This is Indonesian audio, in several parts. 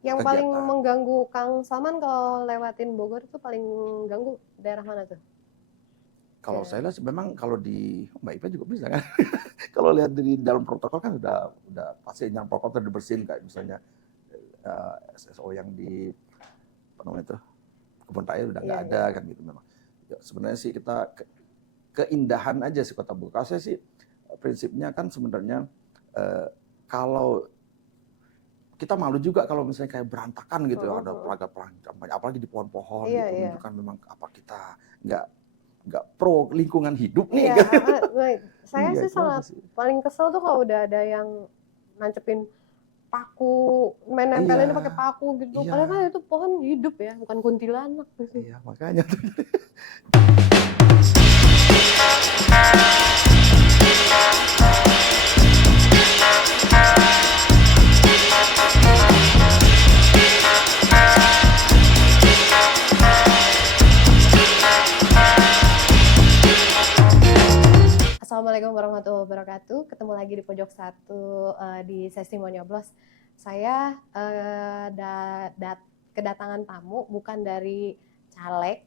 Yang paling kegiatan. mengganggu Kang Salman kalau lewatin Bogor itu paling ganggu daerah mana tuh? Kalau saya lihat memang kalau di Mbak Ipa juga bisa kan. Kalau lihat di dalam protokol kan udah pasti yang protokol dibersihin kayak misalnya SSO yang di apa namanya itu kebun raya udah nggak Iya, ada iya. kan gitu memang. Ya, sebenarnya sih kita keindahan aja sih Kota Bogor. Saya sih prinsipnya kan sebenarnya eh, kalau kita malu juga kalau misalnya kayak berantakan gitu ya, ada pelaga-pelaga banyak apalagi di pohon-pohon Iya, gitu iya. menunjukkan memang apa kita nggak nggak pro lingkungan hidup Iya, nih kan. saya Iya sih itu aja sangat sih. paling kesel tuh kalau udah ada yang nancepin paku, main Iya, nempelin pakai paku gitu. iya, Padahal kan itu pohon hidup ya, bukan kuntilanak gitu. iya makanya tuh. Assalamualaikum warahmatullahi wabarakatuh. Ketemu lagi di pojok satu di sesi mau nyoblos. Saya kedatangan tamu bukan dari caleg,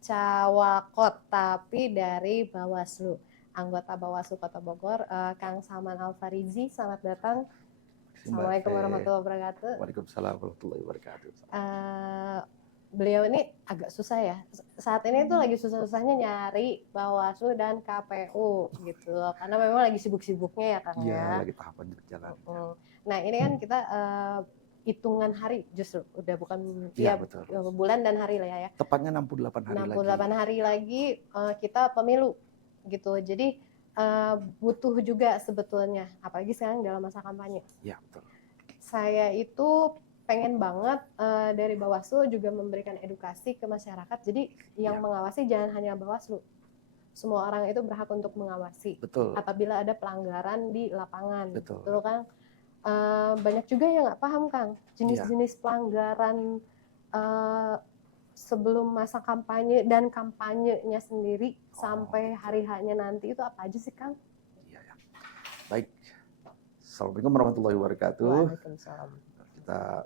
cawakot, tapi dari Bawaslu. Anggota Bawaslu Kota Bogor, Kang Salman Al-Farizi. Selamat datang. Assalamualaikum warahmatullahi wabarakatuh. Waalaikumsalam warahmatullahi wabarakatuh. Beliau ini agak susah ya. Saat ini tuh lagi susah-susahnya nyari Bawaslu dan KPU gitu. Karena memang lagi sibuk-sibuknya ya Kang Iya, ya. lagi tahapan berjalan. Nah, ini kan kita hitungan hari justru udah bukan Iya, ya betul. bulan dan hari lah ya. Tepatnya 68 hari 68 lagi. hari lagi kita pemilu gitu. Jadi butuh juga sebetulnya apalagi sekarang dalam masa kampanye. Iya, betul. Saya itu pengen banget dari Bawaslu juga memberikan edukasi ke masyarakat. Jadi yang mengawasi jangan hanya Bawaslu. Semua orang itu berhak untuk mengawasi. Betul. Apabila ada pelanggaran di lapangan. Betul. Betul kan? Banyak juga yang nggak paham Kang. Jenis-jenis pelanggaran sebelum masa kampanye dan kampanyenya sendiri sampai hari H-nya nanti itu apa aja sih Kang? Iya, ya. Baik. Assalamualaikum warahmatullahi wabarakatuh. Waalaikumsalam. Kita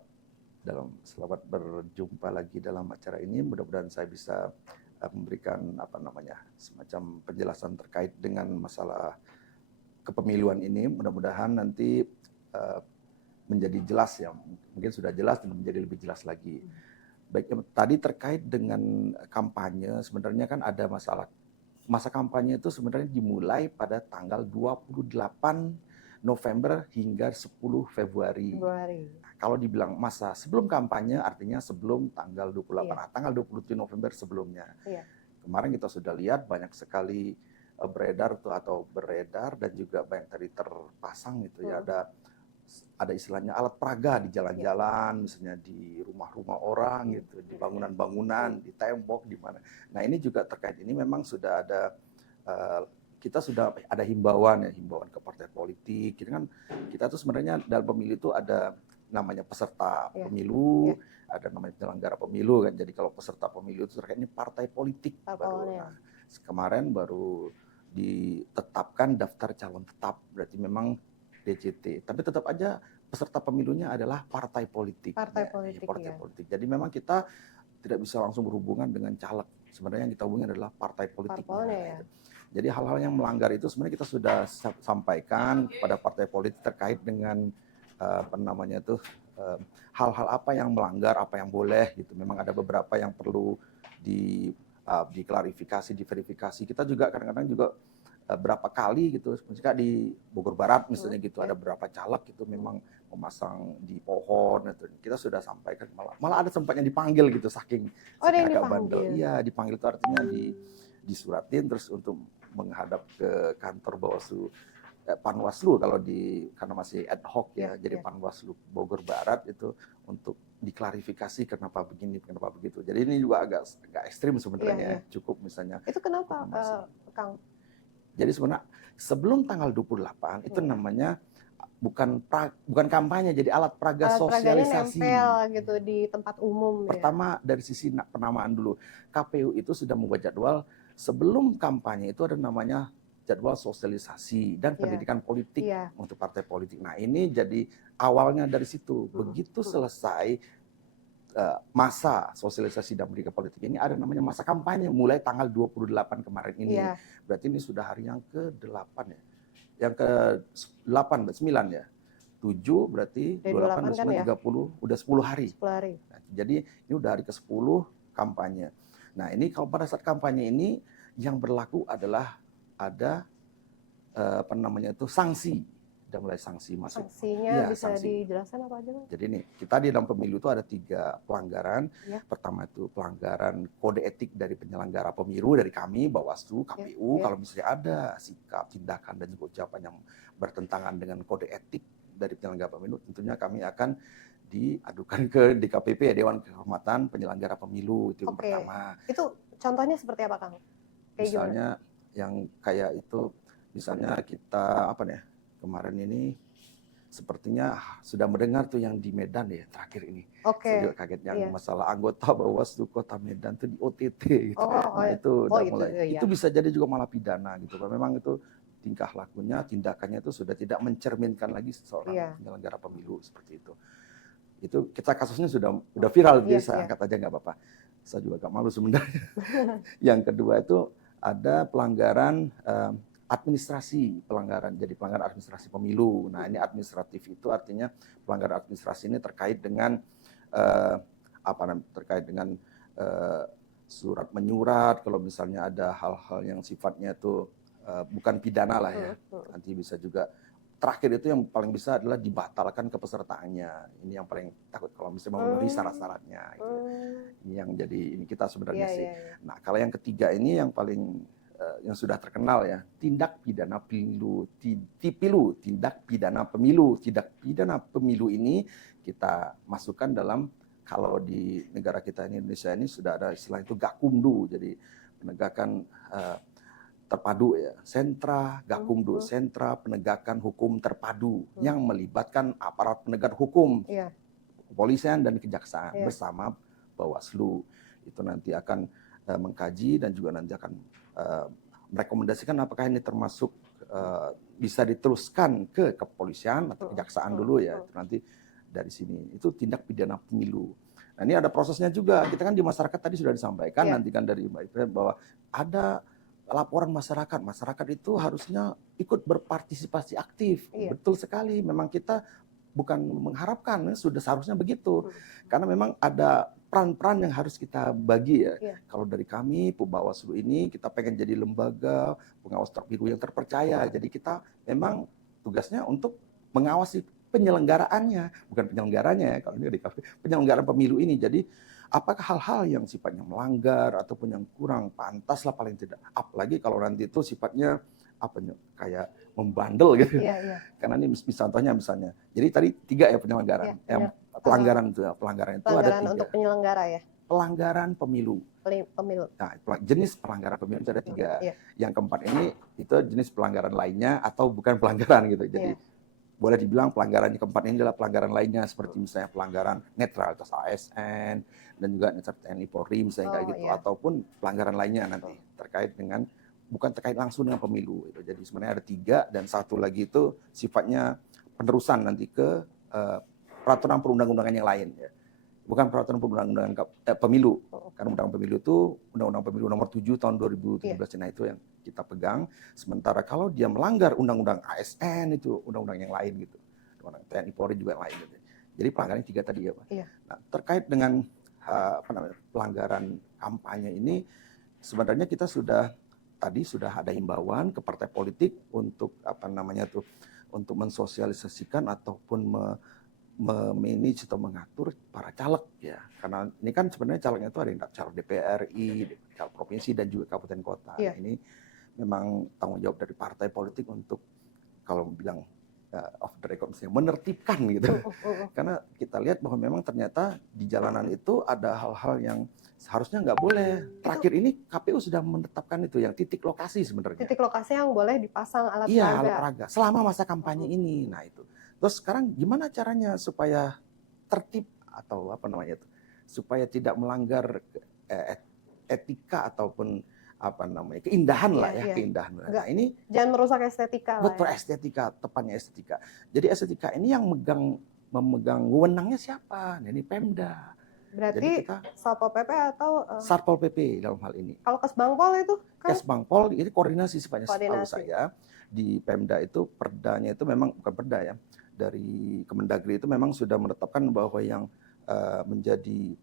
selamat berjumpa lagi dalam acara ini. Mudah-mudahan saya bisa memberikan semacam penjelasan terkait dengan masalah kepemiluan ini. Mudah-mudahan nanti menjadi jelas ya. Mungkin sudah jelas dan menjadi lebih jelas lagi. Baik, tadi terkait dengan kampanye, sebenarnya kan ada masalah. Masa kampanye itu sebenarnya dimulai pada tanggal 28 November hingga 10 Februari. Nah, kalau dibilang masa sebelum kampanye artinya sebelum tanggal 28, tanggal 27 November sebelumnya. Kemarin kita sudah lihat banyak sekali beredar dan juga banyak tadi terpasang gitu ya, ada istilahnya alat peraga di jalan-jalan, misalnya di rumah-rumah orang gitu, di bangunan-bangunan, di tembok, di mana. Nah ini juga terkait ini memang sudah ada kita sudah ada himbauan ke partai politik. Jadi kan kita tuh sebenarnya dalam pemilu itu ada namanya peserta pemilu, ada namanya penyelenggara pemilu kan. Jadi kalau peserta pemilu itu terkait ini partai politik baru. Nah, kemarin baru ditetapkan daftar calon tetap, berarti memang DCT. Tapi tetap aja peserta pemilunya adalah partai politik. Partai politik. Jadi memang kita tidak bisa langsung berhubungan dengan caleg. Sebenarnya yang kita hubungi adalah partai politiknya. Jadi hal-hal yang melanggar itu sebenarnya kita sudah sampaikan kepada partai politik terkait dengan hal-hal apa yang melanggar, apa yang boleh gitu. Memang ada beberapa yang perlu diklarifikasi, diverifikasi. Kita juga kadang-kadang juga berapa kali gitu, misalnya di Bogor Barat misalnya gitu, ada beberapa caleg itu memang memasang di pohon gitu. Kita sudah sampaikan, malah ada sempatnya dipanggil gitu saking agak bandel. Iya, dipanggil itu artinya disuratin terus untuk menghadap ke kantor Bawaslu Panwaslu karena masih ad hoc ya, jadi Panwaslu Bogor Barat itu untuk diklarifikasi kenapa begini, kenapa begitu. Jadi ini juga agak ekstrim sebenarnya. Cukup misalnya. Itu kenapa, Kang? Jadi sebenarnya sebelum tanggal 28 itu namanya bukan kampanye, jadi alat peraga sosialisasi. Nempel gitu di tempat umum. Pertama dari sisi penamaan dulu. KPU itu sudah membuat jadwal sebelum kampanye itu ada namanya jadwal sosialisasi dan Iya. pendidikan politik Iya. untuk partai politik. Nah, ini jadi awalnya dari situ. Begitu selesai masa sosialisasi dan pendidikan politik ini, ada namanya masa kampanye mulai tanggal 28 kemarin ini. Iya. Berarti ini sudah hari yang ke-8 ya. Yang ke-8, 9 ya. 7 berarti Dari 28, 28 kan 29, ya? 30, udah 10 hari. 10 hari. Nah, jadi ini udah hari ke-10 kampanye. Nah, ini kalau pada saat kampanye ini yang berlaku adalah ada apa namanya itu sanksi. Udah mulai sanksi masuk. Sanksinya Iya, bisa sanksi. dijelaskan apa aja, Bang? Jadi nih, kita di dalam pemilu itu ada 3 pelanggaran. Ya. Pertama itu pelanggaran kode etik dari penyelenggara pemilu, dari kami, Bawaslu, KPU. Ya. Kalau misalnya ada sikap, tindakan, dan juga ucapan yang bertentangan dengan kode etik dari penyelenggara pemilu, tentunya kami akan diadukan ke DKPP, ya, Dewan Kehormatan Penyelenggara Pemilu. Itu yang pertama. Itu contohnya seperti apa, Kang? Kayak misalnya gimana? Yang kayak itu, misalnya kita apa nih, kemarin ini sepertinya sudah mendengar tuh yang di Medan ya terakhir ini. Saya juga kaget yang masalah anggota Bawaslu Kota Medan tuh di OTT gitu. Itu udah mulai. Itu bisa jadi juga malah pidana gitu. Memang itu tingkah lakunya, tindakannya itu sudah tidak mencerminkan lagi seorang penyelenggara pemilu seperti itu. Itu kita kasusnya sudah viral, jadi saya angkat aja nggak apa-apa. Saya juga agak malu sebenarnya. Yang kedua itu ada pelanggaran administrasi, jadi pelanggaran administrasi pemilu. Nah, ini administratif itu artinya pelanggaran administrasi ini terkait dengan surat menyurat, kalau misalnya ada hal-hal yang sifatnya itu bukan pidana lah ya. Nanti bisa juga terakhir itu yang paling bisa adalah dibatalkan kepesertaannya. Ini yang paling takut kalau misalnya memenuhi syarat-syaratnya. Gitu. Ini yang jadi ini kita sebenarnya sih. Nah, kalau yang ketiga ini yang paling yang sudah terkenal ya, tindak pidana pemilu, tindak pidana pemilu. Tindak pidana pemilu ini kita masukkan dalam, kalau di negara kita ini, Indonesia ini sudah ada istilah itu Gakumdu, jadi penegakan terpadu ya, sentra Gakumdu, sentra penegakan hukum terpadu yang melibatkan aparat penegak hukum, kepolisian dan kejaksaan bersama Bawaslu. Itu nanti akan mengkaji dan juga nanti akan merekomendasikan apakah ini termasuk bisa diteruskan ke kepolisian atau kejaksaan dulu ya. Itu nanti dari sini. Itu tindak pidana pemilu. Nah, ini ada prosesnya juga. Kita kan di masyarakat tadi sudah disampaikan nanti kan dari Mbak Ipe bahwa ada laporan masyarakat. Masyarakat itu harusnya ikut berpartisipasi aktif. Betul sekali. Memang kita bukan mengharapkan, sudah seharusnya begitu. Karena memang ada peran-peran yang harus kita bagi ya. Kalau dari kami, Bawaslu ini, kita pengen jadi lembaga pengawas pemilu yang terpercaya. Jadi kita memang tugasnya untuk mengawasi penyelenggaraannya, bukan penyelenggaranya ya. Kalau ini penyelenggaraan pemilu ini. Jadi apakah hal-hal yang sifatnya melanggar ataupun yang kurang pantas lah paling tidak. Apalagi kalau nanti itu sifatnya kayak membandel gitu. Karena ini contohnya misalnya. Jadi tadi 3 ya penyelenggaraan. Pelanggaran itu ada 3. Untuk penyelenggara ya. Pelanggaran pemilu. Nah, jenis pelanggaran pemilu itu ada 3. Yang keempat ini itu jenis pelanggaran lainnya atau bukan pelanggaran gitu. Jadi boleh dibilang pelanggaran yang keempat ini adalah pelanggaran lainnya seperti misalnya pelanggaran netralitas ASN dan juga netralitas TNI Polri misalnya kayak gitu, ataupun pelanggaran lainnya nanti terkait dengan bukan terkait langsung dengan pemilu. Jadi sebenarnya ada 3 dan satu lagi itu sifatnya penerusan nanti ke peraturan perundang-undangan yang lain ya. Bukan peraturan perundang-undangan pemilu. Karena undang pemilu itu Undang-Undang Pemilu nomor 7 tahun 2017 nah itu yang kita pegang. Sementara kalau dia melanggar undang-undang ASN itu undang-undang yang lain gitu. Undang TNI Polri juga yang lain gitu. Jadi pelanggaran 3 tadi ya, Pak. Nah, terkait dengan pelanggaran kampanye ini sebenarnya kita sudah ada himbauan ke partai politik untuk untuk mensosialisasikan ataupun memanage atau mengatur para caleg ya, karena ini kan sebenarnya calegnya itu ada yang caleg DPR RI, caleg provinsi dan juga kabupaten kota. Ini memang tanggung jawab dari partai politik untuk kalau bilang off the record misalnya menertibkan gitu. Karena kita lihat bahwa memang ternyata di jalanan itu ada hal-hal yang seharusnya nggak boleh. Terakhir ini KPU sudah menetapkan itu yang titik lokasi sebenarnya. Titik lokasi yang boleh dipasang alat peraga. Iya, alat peraga selama masa kampanye ini. Nah itu. Terus sekarang gimana caranya supaya tertib atau supaya tidak melanggar etika ataupun apa namanya, keindahan lah Iya, ya, iya. keindahan. Nah, Nggak, ini jangan merusak estetika lah betul ya. estetika, tepatnya estetika. Jadi estetika ini yang memegang wewenangnya siapa? Nah, ini Pemda. Jadi Berarti kita Satpol PP atau Satpol PP dalam hal ini. kalau Kesbangpol itu kan Kesbangpol ini koordinasi sifatnya, setahu koordinasi. saya di Pemda itu perdanya itu memang bukan perda ya, dari Kemendagri itu memang sudah menetapkan bahwa yang menjadi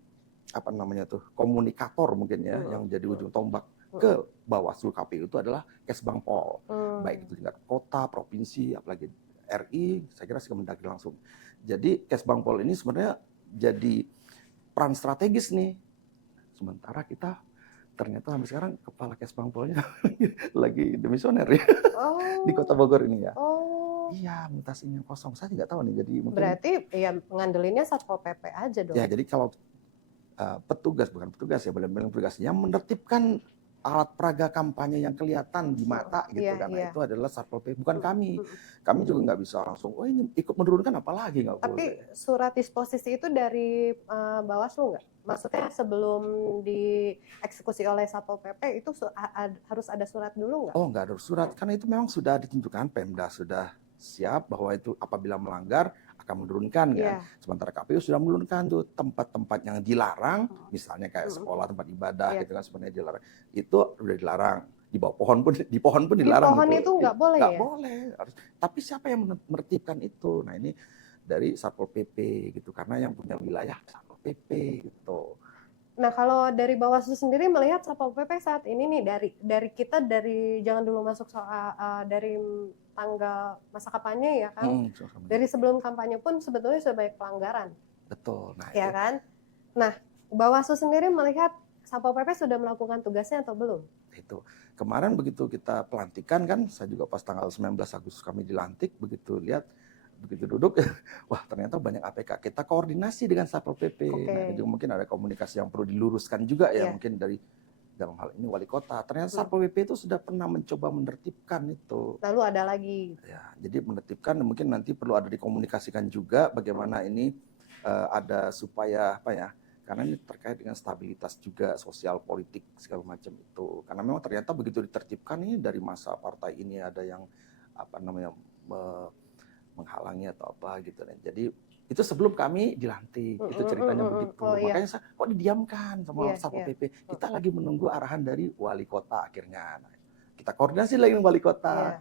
apa namanya tuh komunikator mungkin ya, yang jadi ujung tombak ke Bawaslu KPU itu adalah Kesbangpol, baik itu tingkat kota, provinsi, apalagi RI, saya kira Kemendagri langsung. Jadi Kesbangpol ini sebenarnya jadi peran strategis nih. Sementara kita ternyata sampai sekarang kepala Kesbangpolnya lagi demisioner ya di Kota Bogor ini ya. Oh. Iya, mutasinya kosong. Saya nggak tahu nih. Jadi mungkin Berarti ya ngandelinnya Satpol PP aja dong. ya jadi kalau petugas bukan petugas ya, benar-benar petugas yang menertibkan alat peraga kampanye yang kelihatan di mata gitu Iya, kan. Nah, iya. itu adalah Satpol PP, bukan kami. Kami juga nggak bisa langsung, oh ini ikut menurunkan apalagi nggak Tapi boleh. surat disposisi itu dari Bawaslu nggak? Maksudnya sebelum dieksekusi oleh Satpol PP itu harus ada surat dulu nggak? Oh, nggak ada surat, karena itu memang sudah ditentukan, Pemda sudah siap bahwa itu apabila melanggar akan menurunkan Iya. kan. Sementara KPU sudah menurunkan tuh tempat-tempat yang dilarang, misalnya kayak sekolah, tempat ibadah Iya. gitu kan sebenarnya dilarang. Itu udah dilarang. Di bawah pohon pun Di dilarang pohon gitu. itu nggak boleh Nggak ya? boleh. Tapi siapa yang menertibkan itu? Nah, ini dari Satpol PP gitu, karena yang punya wilayah Satpol PP gitu. Nah, kalau dari Bawaslu sendiri melihat Satpol PP saat ini nih dari kita dari jangan dulu masuk soal dari tanggal masa kampanye ya kan. Dari sebelum kampanye pun sebetulnya sudah banyak pelanggaran. Betul. Nah, ya itu. Kan? Nah, Bawaslu sendiri melihat Satpol PP sudah melakukan tugasnya atau belum? Itu. Kemarin begitu kita pelantikan kan, saya juga pas tanggal 19 Agustus kami dilantik, begitu duduk, wah ternyata banyak APK. Kita koordinasi dengan Satpol PP. Oke. Nah, juga mungkin ada komunikasi yang perlu diluruskan juga ya, Iya. mungkin dari dalam hal ini wali kota. Ternyata Satpol PP itu sudah pernah mencoba menertibkan itu. Lalu ada lagi. Ya, jadi menertibkan mungkin nanti perlu ada dikomunikasikan juga bagaimana ini ada supaya apa ya? Karena ini terkait dengan stabilitas juga sosial politik segala macam itu. Karena memang ternyata begitu ditertibkan ini dari masa partai ini ada yang apa namanya menghalangi atau apa gitu. Jadi itu sebelum kami dilantik, itu ceritanya begitu. Makanya saya, kok didiamkan sama Satpol PP? Kita lagi menunggu arahan dari wali kota akhirnya. Nah, kita koordinasi lagi dengan wali kota.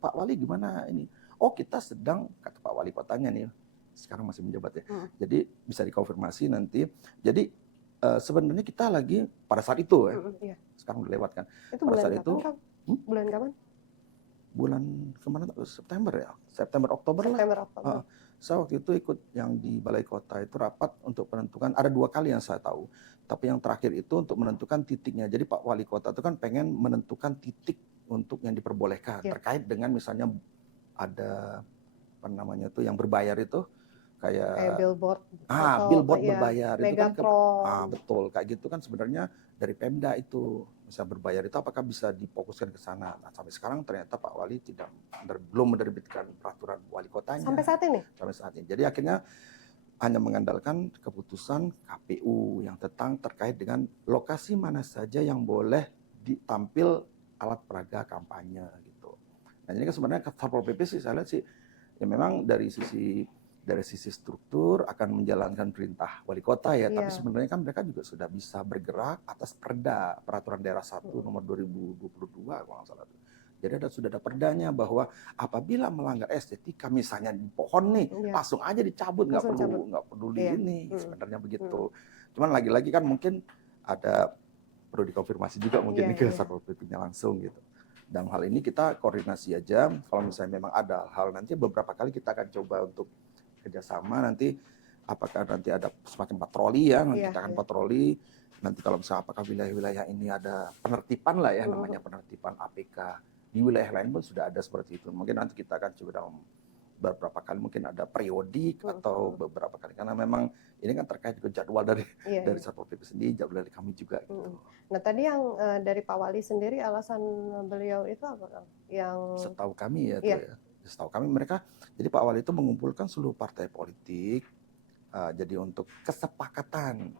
Pak Wali gimana ini? Oh kita sedang, kata Pak Wali kotanya nih, sekarang masih menjabat ya. Jadi bisa dikonfirmasi nanti. Jadi sebenarnya kita lagi pada saat itu ya. Sekarang udah lewat kan. Itu pada bulan saat kapan, itu Kang? Bulan kapan? Bulan kemana? September ya. September Oktober lah. Oktober. Saya waktu itu ikut yang di Balai Kota itu rapat untuk menentukan, ada 2 kali yang saya tahu. Tapi yang terakhir itu untuk menentukan titiknya. Jadi Pak Wali Kota itu kan pengen menentukan titik untuk yang diperbolehkan. Terkait dengan misalnya ada apa namanya tuh yang berbayar itu kayak billboard billboard berbayar itu kan betul kayak gitu kan sebenarnya dari Pemda itu bisa berbayar itu apakah bisa difokuskan ke sana. Nah, sampai sekarang ternyata Pak Wali belum menerbitkan peraturan wali kotanya sampai saat ini. Jadi akhirnya hanya mengandalkan keputusan KPU yang terkait dengan lokasi mana saja yang boleh ditampil alat peraga kampanye gitu. Nah, ini kan sebenarnya Satpol PP sih saya lihat sih ya memang dari sisi struktur akan menjalankan perintah wali kota ya, tapi sebenarnya kan mereka juga sudah bisa bergerak atas perda peraturan daerah 1 nomor 2022 kalau nggak salah. Jadi sudah ada perdanya bahwa apabila melanggar estetika misalnya di pohon nih langsung aja dicabut, nggak peduli ini sebenarnya begitu. Cuman lagi-lagi kan mungkin perlu dikonfirmasi juga mungkin ke Satpol PP-nya langsung gitu. Dalam hal ini kita koordinasi aja. Kalau misalnya memang ada hal nanti beberapa kali kita akan coba untuk kerjasama nanti apakah nanti ada semacam patroli ya, nanti kita akan patroli. Nanti kalau misalnya apakah wilayah-wilayah ini ada penertiban lah ya, namanya penertiban APK. Di wilayah lain pun sudah ada seperti itu. Mungkin nanti kita akan coba dalam beberapa kali mungkin ada periodik atau beberapa kali karena memang ini kan terkait juga jadwal dari Satpol PP sendiri, jadwal dari kami juga. Gitu. Nah tadi yang dari Pak Wali sendiri alasan beliau itu apa? Yang setahu kami ya, setahu kami mereka jadi Pak Wali itu mengumpulkan seluruh partai politik jadi untuk kesepakatan.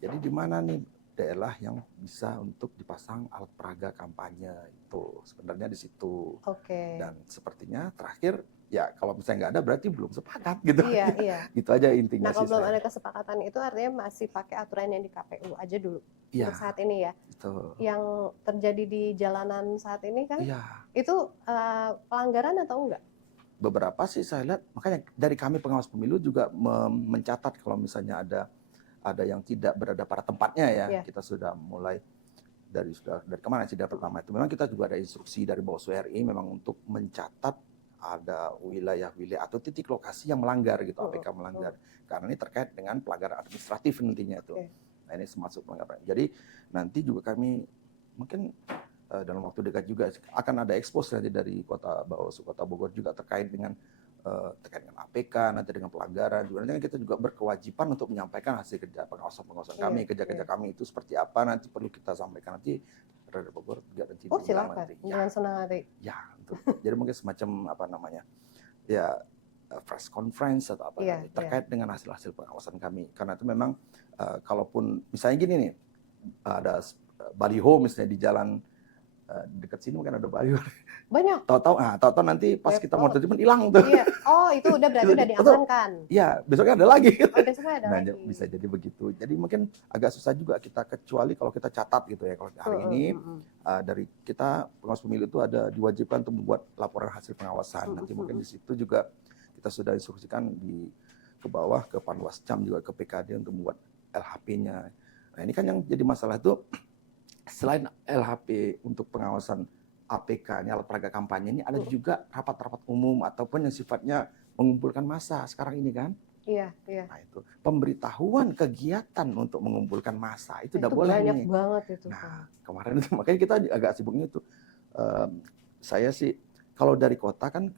Jadi di mana nih daerah yang bisa untuk dipasang alat peraga kampanye itu sebenarnya di situ. Oke. Dan sepertinya terakhir ya kalau misalnya nggak ada berarti belum sepakat gitu Iya, aja. iya. Gitu aja intinya Nah, sih kalau belum ada saya. kesepakatan itu artinya masih pakai aturan yang di KPU aja dulu Iya, untuk saat ini ya. itu. Yang terjadi di jalanan saat ini kan Iya, itu pelanggaran atau enggak? beberapa sih saya lihat makanya dari kami pengawas pemilu juga mencatat kalau misalnya ada yang tidak berada pada tempatnya ya. Iya. Kita sudah mulai dari kemarin sidang pertama itu memang kita juga ada instruksi dari Bawaslu RI memang untuk mencatat ada wilayah-wilayah atau titik lokasi yang melanggar gitu, APK melanggar. Karena ini terkait dengan pelanggaran administratif nantinya itu. Oke. Nah, ini termasuk pelanggaran. Jadi nanti juga kami mungkin dalam waktu dekat juga akan ada expose nanti dari Bawaslu Kota Bogor juga terkait dengan APK, nanti dengan pelanggaran. Juga nanti kita juga berkewajiban untuk menyampaikan hasil kerja pengawasan kami, kerja-kerja kami itu seperti apa nanti perlu kita sampaikan nanti terhadap Bogor juga nanti. Oh, silakan. Nanti. Dengan senang hati. Ya, jadi mungkin semacam apa namanya ya press conference atau apa terkait dengan hasil-hasil pengawasan kami. Karena itu memang kalaupun misalnya gini nih ada baliho misalnya di jalan dekat sini mungkin ada baliho. Banyak. Tahu-tahu nanti pas kita mau terjun hilang tuh. Iya. Oh, itu udah berarti udah diamankan. Iya, besoknya ada lagi. Oh, besoknya ada lagi. Bisa jadi begitu. Jadi mungkin agak susah juga kita kecuali kalau kita catat gitu ya. Kalau hari ini dari kita pengawas pemilu itu ada diwajibkan untuk membuat laporan hasil pengawasan. Nanti mungkin di situ juga kita sudah instruksikan ke bawah ke Panwascam juga ke PKD untuk membuat LHP-nya. Nah, ini kan yang jadi masalah itu selain LHP untuk pengawasan APK, ini alat peraga kampanye ini ada juga rapat-rapat umum ataupun yang sifatnya mengumpulkan massa sekarang ini kan. Iya, iya. Nah, itu pemberitahuan kegiatan untuk mengumpulkan massa itu udah boleh banyak nih. Banget itu. Nah, kemarin itu makanya kita agak sibuknya itu. Saya sih kalau dari kota kan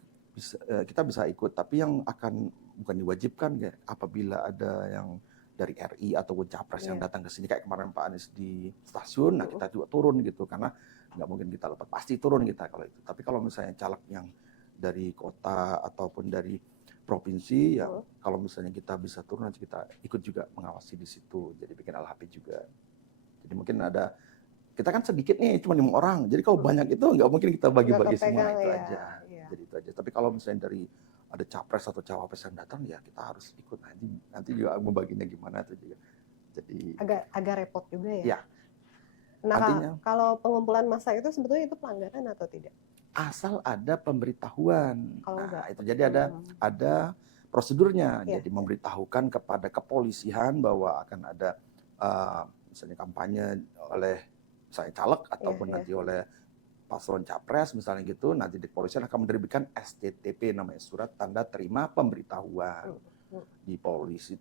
kita bisa ikut, tapi yang akan bukan diwajibkan ya apabila ada yang dari RI ataupun capres yang datang ke sini kayak kemarin Pak Anies di stasiun, nah kita juga turun gitu karena nggak mungkin kita lepas pasti turun kita kalau itu. Tapi kalau misalnya caleg yang dari kota ataupun dari provinsi ya kalau misalnya kita bisa turun nanti kita ikut juga mengawasi di situ. Jadi bikin LHP juga. Jadi mungkin ada kita kan sedikit nih cuma 5 orang. Jadi kalau banyak itu nggak mungkin kita bagi-bagi semua itu aja. Jadi itu aja. Tapi kalau misalnya dari ada capres atau cawapres yang datang ya kita harus ikut nanti juga membaginya gimana itu juga. Jadi agak repot juga ya. Ya. Nah, kalau pengumpulan massa itu sebetulnya itu pelanggaran atau tidak? Asal ada pemberitahuan. Kalau enggak. Itu jadi ada prosedurnya. Jadi memberitahukan kepada kepolisian bahwa akan ada misalnya kampanye oleh misalnya caleg ataupun nanti oleh paslon capres misalnya gitu, nanti di kepolisian akan menerbitkan STTP namanya surat tanda terima pemberitahuan. Di polisi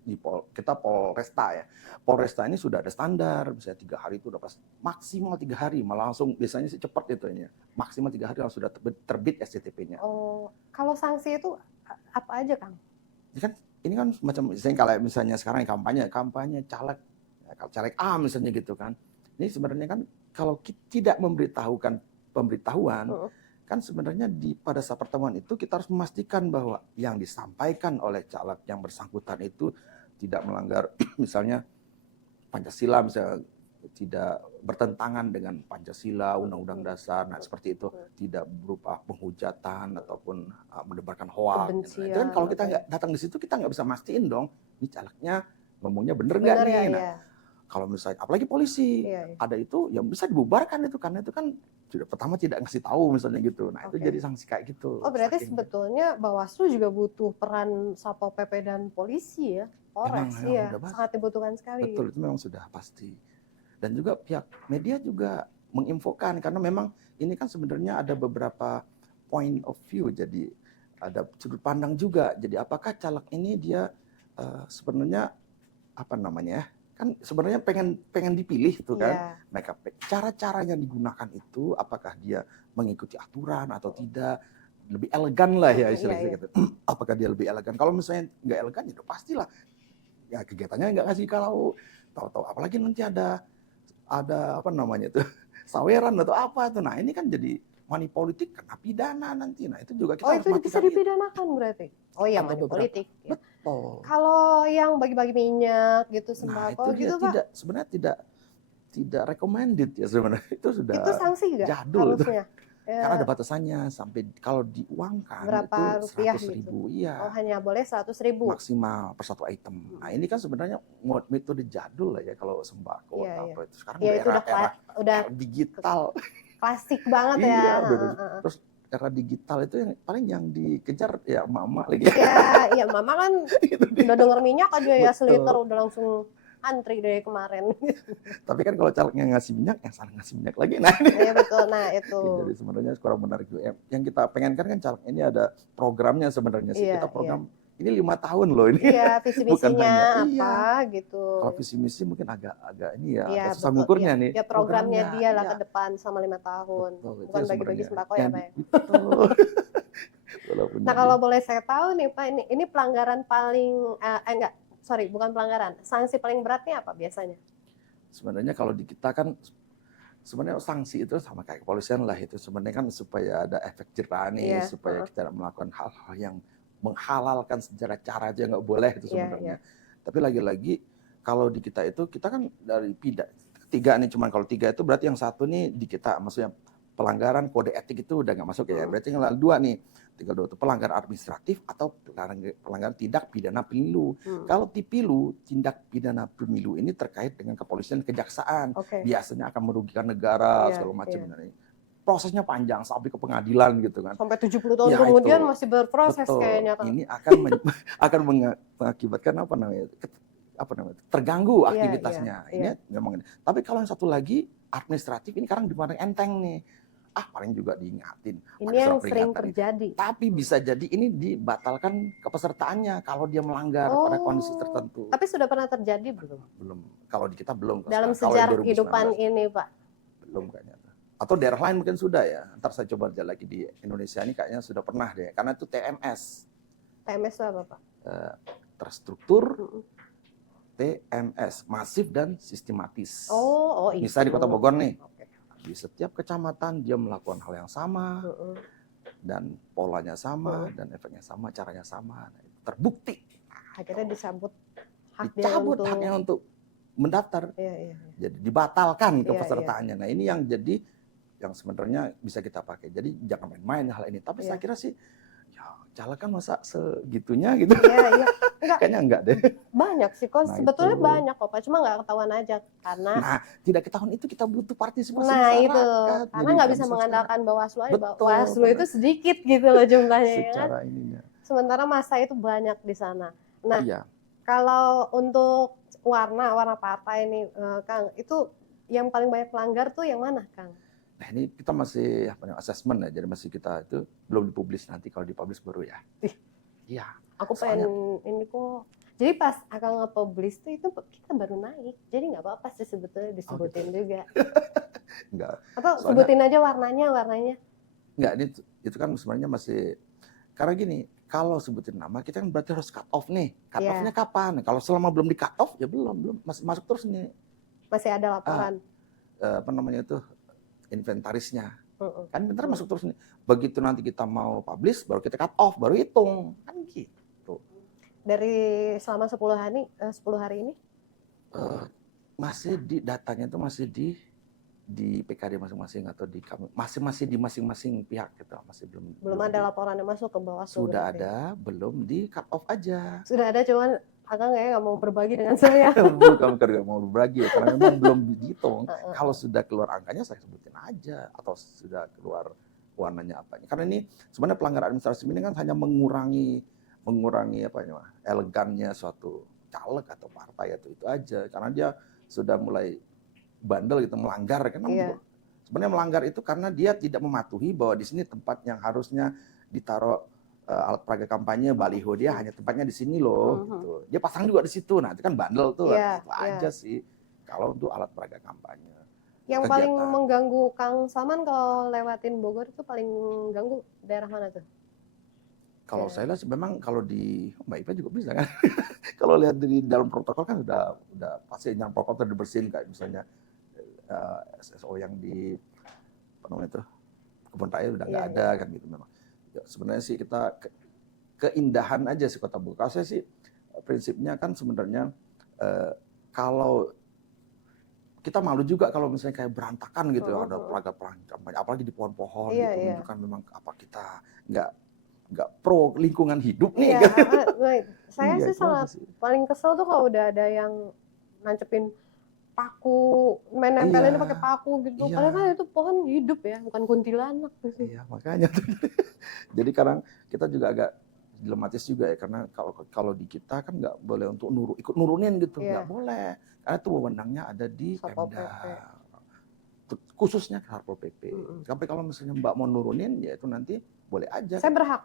kita Polresta ya. Polresta ini sudah ada standar, misalnya 3 hari itu udah pas maksimal 3 hari, malah langsung biasanya sih cepat itu ya. Maksimal 3 hari langsung sudah terbit STTP-nya. Oh, kalau sanksi itu apa aja, Kang? Ini kan semacam misalnya sekarang kampanye caleg A misalnya gitu kan. Ini sebenarnya kan kalau tidak memberitahukan pemberitahuan kan sebenarnya pada saat pertemuan itu kita harus memastikan bahwa yang disampaikan oleh caleg yang bersangkutan itu tidak melanggar misalnya Pancasila, misalnya tidak bertentangan dengan Pancasila, Undang-Undang Dasar, nah seperti itu, tidak berupa penghujatan ataupun menebarkan hoaks. Itu kan kalau kita nggak datang di situ kita nggak bisa mastiin dong, ini calegnya ngomongnya bener nggak nih. Nah, kalau misalnya apalagi polisi ada itu ya bisa dibubarkan itu karena itu kan pertama tidak ngasih tahu misalnya gitu. Nah, itu jadi sanksi kayak gitu. Oh, berarti sebetulnya Bawaslu juga butuh peran Satpol PP dan polisi ya. Polres sangat dibutuhkan sekali. Betul, itu memang sudah pasti. Dan juga pihak media juga menginfokan karena memang ini kan sebenarnya ada beberapa point of view, jadi ada sudut pandang juga. Jadi apakah caleg ini dia sebenarnya apa namanya kan sebenarnya pengen dipilih tuh kan, mereka cara-caranya digunakan itu apakah dia mengikuti aturan atau tidak, lebih elegan lah ya istilahnya gitu. Apakah dia lebih elegan? Kalau misalnya nggak elegan ya udah pastilah ya kegiatannya nggak kasih kalau tahu-tahu apalagi nanti ada apa namanya tuh saweran atau apa tuh. Nah ini kan jadi money politik kena pidana nanti. Nah itu juga kita harus itu bisa dipidanakan berarti. Oh iya, money politik. Ya. Betul. Kalau yang bagi-bagi minyak gitu sembako gitu Pak? Sebenarnya tidak recommended ya sebenarnya. Itu Itu sudah sanksi nggak jadul itu. harusnya? Karena ada Ya, batasannya sampai kalau diuangkan berapa itu rupiah 100.000. gitu? Oh, Iya, hanya boleh 100.000. maksimal per satu item. Nah, ini kan sebenarnya metode jadul lah ya kalau sembako Iya, atau iya. apa itu. Sekarang Ya udah itu era udah digital. klasik banget ya. Iya, udah. Heeh, heeh. Terus era digital itu yang paling yang dikejar ya emak-emak lagi. Ya, ya mama kan Itu dia. udah denger minyak aja ya seliter Betul. udah langsung antri dari kemarin. Tapi kan kalau calegnya ngasih minyak, yang salah ngasih minyak lagi. Nah, ini. Iya betul. Nah itu. Jadi sebenarnya kurang menarik juga. Yang kita pengenkan kan caleg ini ada programnya sebenarnya sih. Iya, Kita iya. program ini 5 tahun loh ini. Iya, visi Bukan misinya hanya apa iya. gitu. Kalau visi misi mungkin agak ini ya, Iya, agak susah betul. ngukurnya Iya. nih. Ya programnya dia lah iya. ke depan sama 5 tahun. Betul, itu Bukan yang bagi-bagi sebenarnya sembako ya, yang Pak ya. betul. Walaupun Nah, yang kalau boleh saya tahu nih, Pak, ini pelanggaran paling enggak, sorry, bukan pelanggaran. Sanksi paling beratnya apa biasanya? sebenarnya kalau di kita kan sebenarnya sanksi itu sama kayak kepolisian lah, itu sebenarnya kan supaya ada efek jerah nih, Iya, supaya heeh. kita melakukan hal-hal yang menghalalkan secara cara aja nggak boleh itu Iya, iya. sebenarnya. Tapi lagi-lagi kalau di kita itu kita kan dari tiga nih, cuman kalau tiga itu berarti yang satu nih di kita maksudnya pelanggaran kode etik itu udah nggak masuk ya. Berarti yang dua nih, tinggal dua itu pelanggaran administratif atau pelanggaran tindak pidana pemilu. Kalau di pilu, tindak pidana pemilu ini terkait dengan kepolisian, kejaksaan. Oke. Biasanya akan merugikan negara Iya, segala macam. iya. Prosesnya panjang sampai ke pengadilan gitu kan. Sampai 70 tahun Ya, kemudian itu. masih berproses Betul. kayaknya, Kak. Ini akan mengakibatkan terganggu Iya, aktivitasnya. iya. Ini memang. Tapi kalau yang satu lagi administratif ini kadang dipandang enteng nih. Paling juga diingatin. Ini yang sering terjadi. Tapi bisa jadi ini dibatalkan kepesertaannya kalau dia melanggar pada kondisi tertentu. Tapi sudah pernah terjadi belum? Belum. Kalau di kita belum. Dalam Kalau sejarah 2019, kehidupan ini, Pak. belum kayaknya. Atau daerah lain mungkin sudah ya. Ntar saya coba lihat lagi di Indonesia ini kayaknya sudah pernah deh. Karena itu TMS. TMS itu apa, Pak? Terstruktur, TMS, masif dan sistematis. Oh, Misalnya di Kota Bogor nih. Oke. Di setiap kecamatan dia melakukan hal yang sama, dan polanya sama, dan efeknya sama, caranya sama. Nah, terbukti. Akhirnya dicabut Haknya untuk mendaftar. Iya. Jadi dibatalkan Iya, kepesertaannya. Nah, ini yang jadi yang sebenarnya bisa kita pakai. Jadi jangan main-main hal ini. Tapi saya kira sih, ya caleg kan masa segitunya gitu. Iya. Kayaknya enggak deh. Banyak sih, kok Nah, sebetulnya itu. banyak kok, Pak. Cuma nggak ketahuan aja karena. Nah, tidak ketahuan itu kita butuh partisipasi Nah masyarakat. itu, karena nggak bisa mengandalkan Bawaslu aja. Bawaslu itu sedikit gitu loh jumlahnya ya kan. Secara ininya. Sementara masa itu banyak di sana. Nah, Iya. kalau untuk warna partai ini, Kang, itu yang paling banyak pelanggar tuh yang mana, Kang? Nah, ini kita masih assessment ya, jadi masih kita itu belum dipublish, nanti kalau dipublish baru ya. Iya. Aku pengen ini kok. Jadi pas Akang nge-publish tuh itu kita baru naik. Jadi nggak apa-apa sih sebetulnya disebutin juga. Enggak. Atau sebutin aja warnanya. Enggak, itu kan sebenarnya masih, karena gini, kalau sebutin nama kita kan berarti harus cut off nih. Cut off-nya kapan? Kalau selama belum di cut off ya belum masih masuk terus nih. Masih ada laporan. Apa namanya itu? Inventarisnya. Kan bentar masuk terus nih. Begitu nanti kita mau publish baru kita cut off, baru hitung. Kan gitu. Dari selama 10 hari ini? Masih di datanya itu masih di PKD masing-masing atau di kami masing-masing di masing-masing pihak gitu, masih belum ada laporan yang masuk ke Bawaslu. Sudah ada, belum di cut off aja. Sudah ada, cuman Akang kayaknya nggak mau berbagi dengan saya. Bukan karena mau berbagi ya, karena memang belum dihitung. Kalau sudah keluar angkanya saya sebutin aja, atau sudah keluar warnanya apanya. Karena ini sebenarnya pelanggaran administrasi ini kan hanya mengurangi elegannya suatu caleg atau partai itu aja. Karena dia sudah mulai bandel gitu, melanggar kan. Sebenarnya melanggar itu karena dia tidak mematuhi bahwa di sini tempat yang harusnya ditaruh alat peraga kampanye, baliho dia hanya tempatnya di sini loh gitu. Dia pasang juga di situ. Nah, itu kan bandel tuh. Itu aja sih kalau untuk alat peraga kampanye. Yang paling mengganggu Kang Salman kalau lewatin Bogor itu paling ganggu daerah mana tuh? Kalau saya lihat memang kalau di Mbak Ipa juga bisa kan. Kalau lihat di dalam protokol kan udah pasti yang protokol dibersihin, kayak misalnya SSO yang di apa namanya itu kebun raya udah nggak ada kan gitu memang. Ya, sebenarnya sih kita keindahan aja sih Kota Bogor. Saya sih prinsipnya kan sebenarnya kalau kita malu juga kalau misalnya kayak berantakan gitu ya, ada Mm-mm. pelaga-pelaga, apalagi di pohon-pohon Iya, gitu, iya. menunjukkan memang apa kita nggak nggak pro lingkungan hidup nih. Iya, Kan? saya Iya sih itu aja sangat sih. paling kesel tuh kalau udah ada yang nancepin paku, main Iya, nempelinnya pakai paku gitu. iya, Padahal kan itu pohon hidup ya, bukan kuntilanak gitu. iya makanya tuh. Jadi kadang kita juga agak dilematis juga ya, karena kalau kalau di kita kan nggak boleh untuk ikut nurunin gitu, nggak Iya, boleh, karena itu wewenangnya ada di Satpol Pemda, PP. khususnya Satpol PP. Mm-mm. Sampai kalau misalnya Mbak mau nurunin, ya itu nanti boleh aja Saya kan, berhak.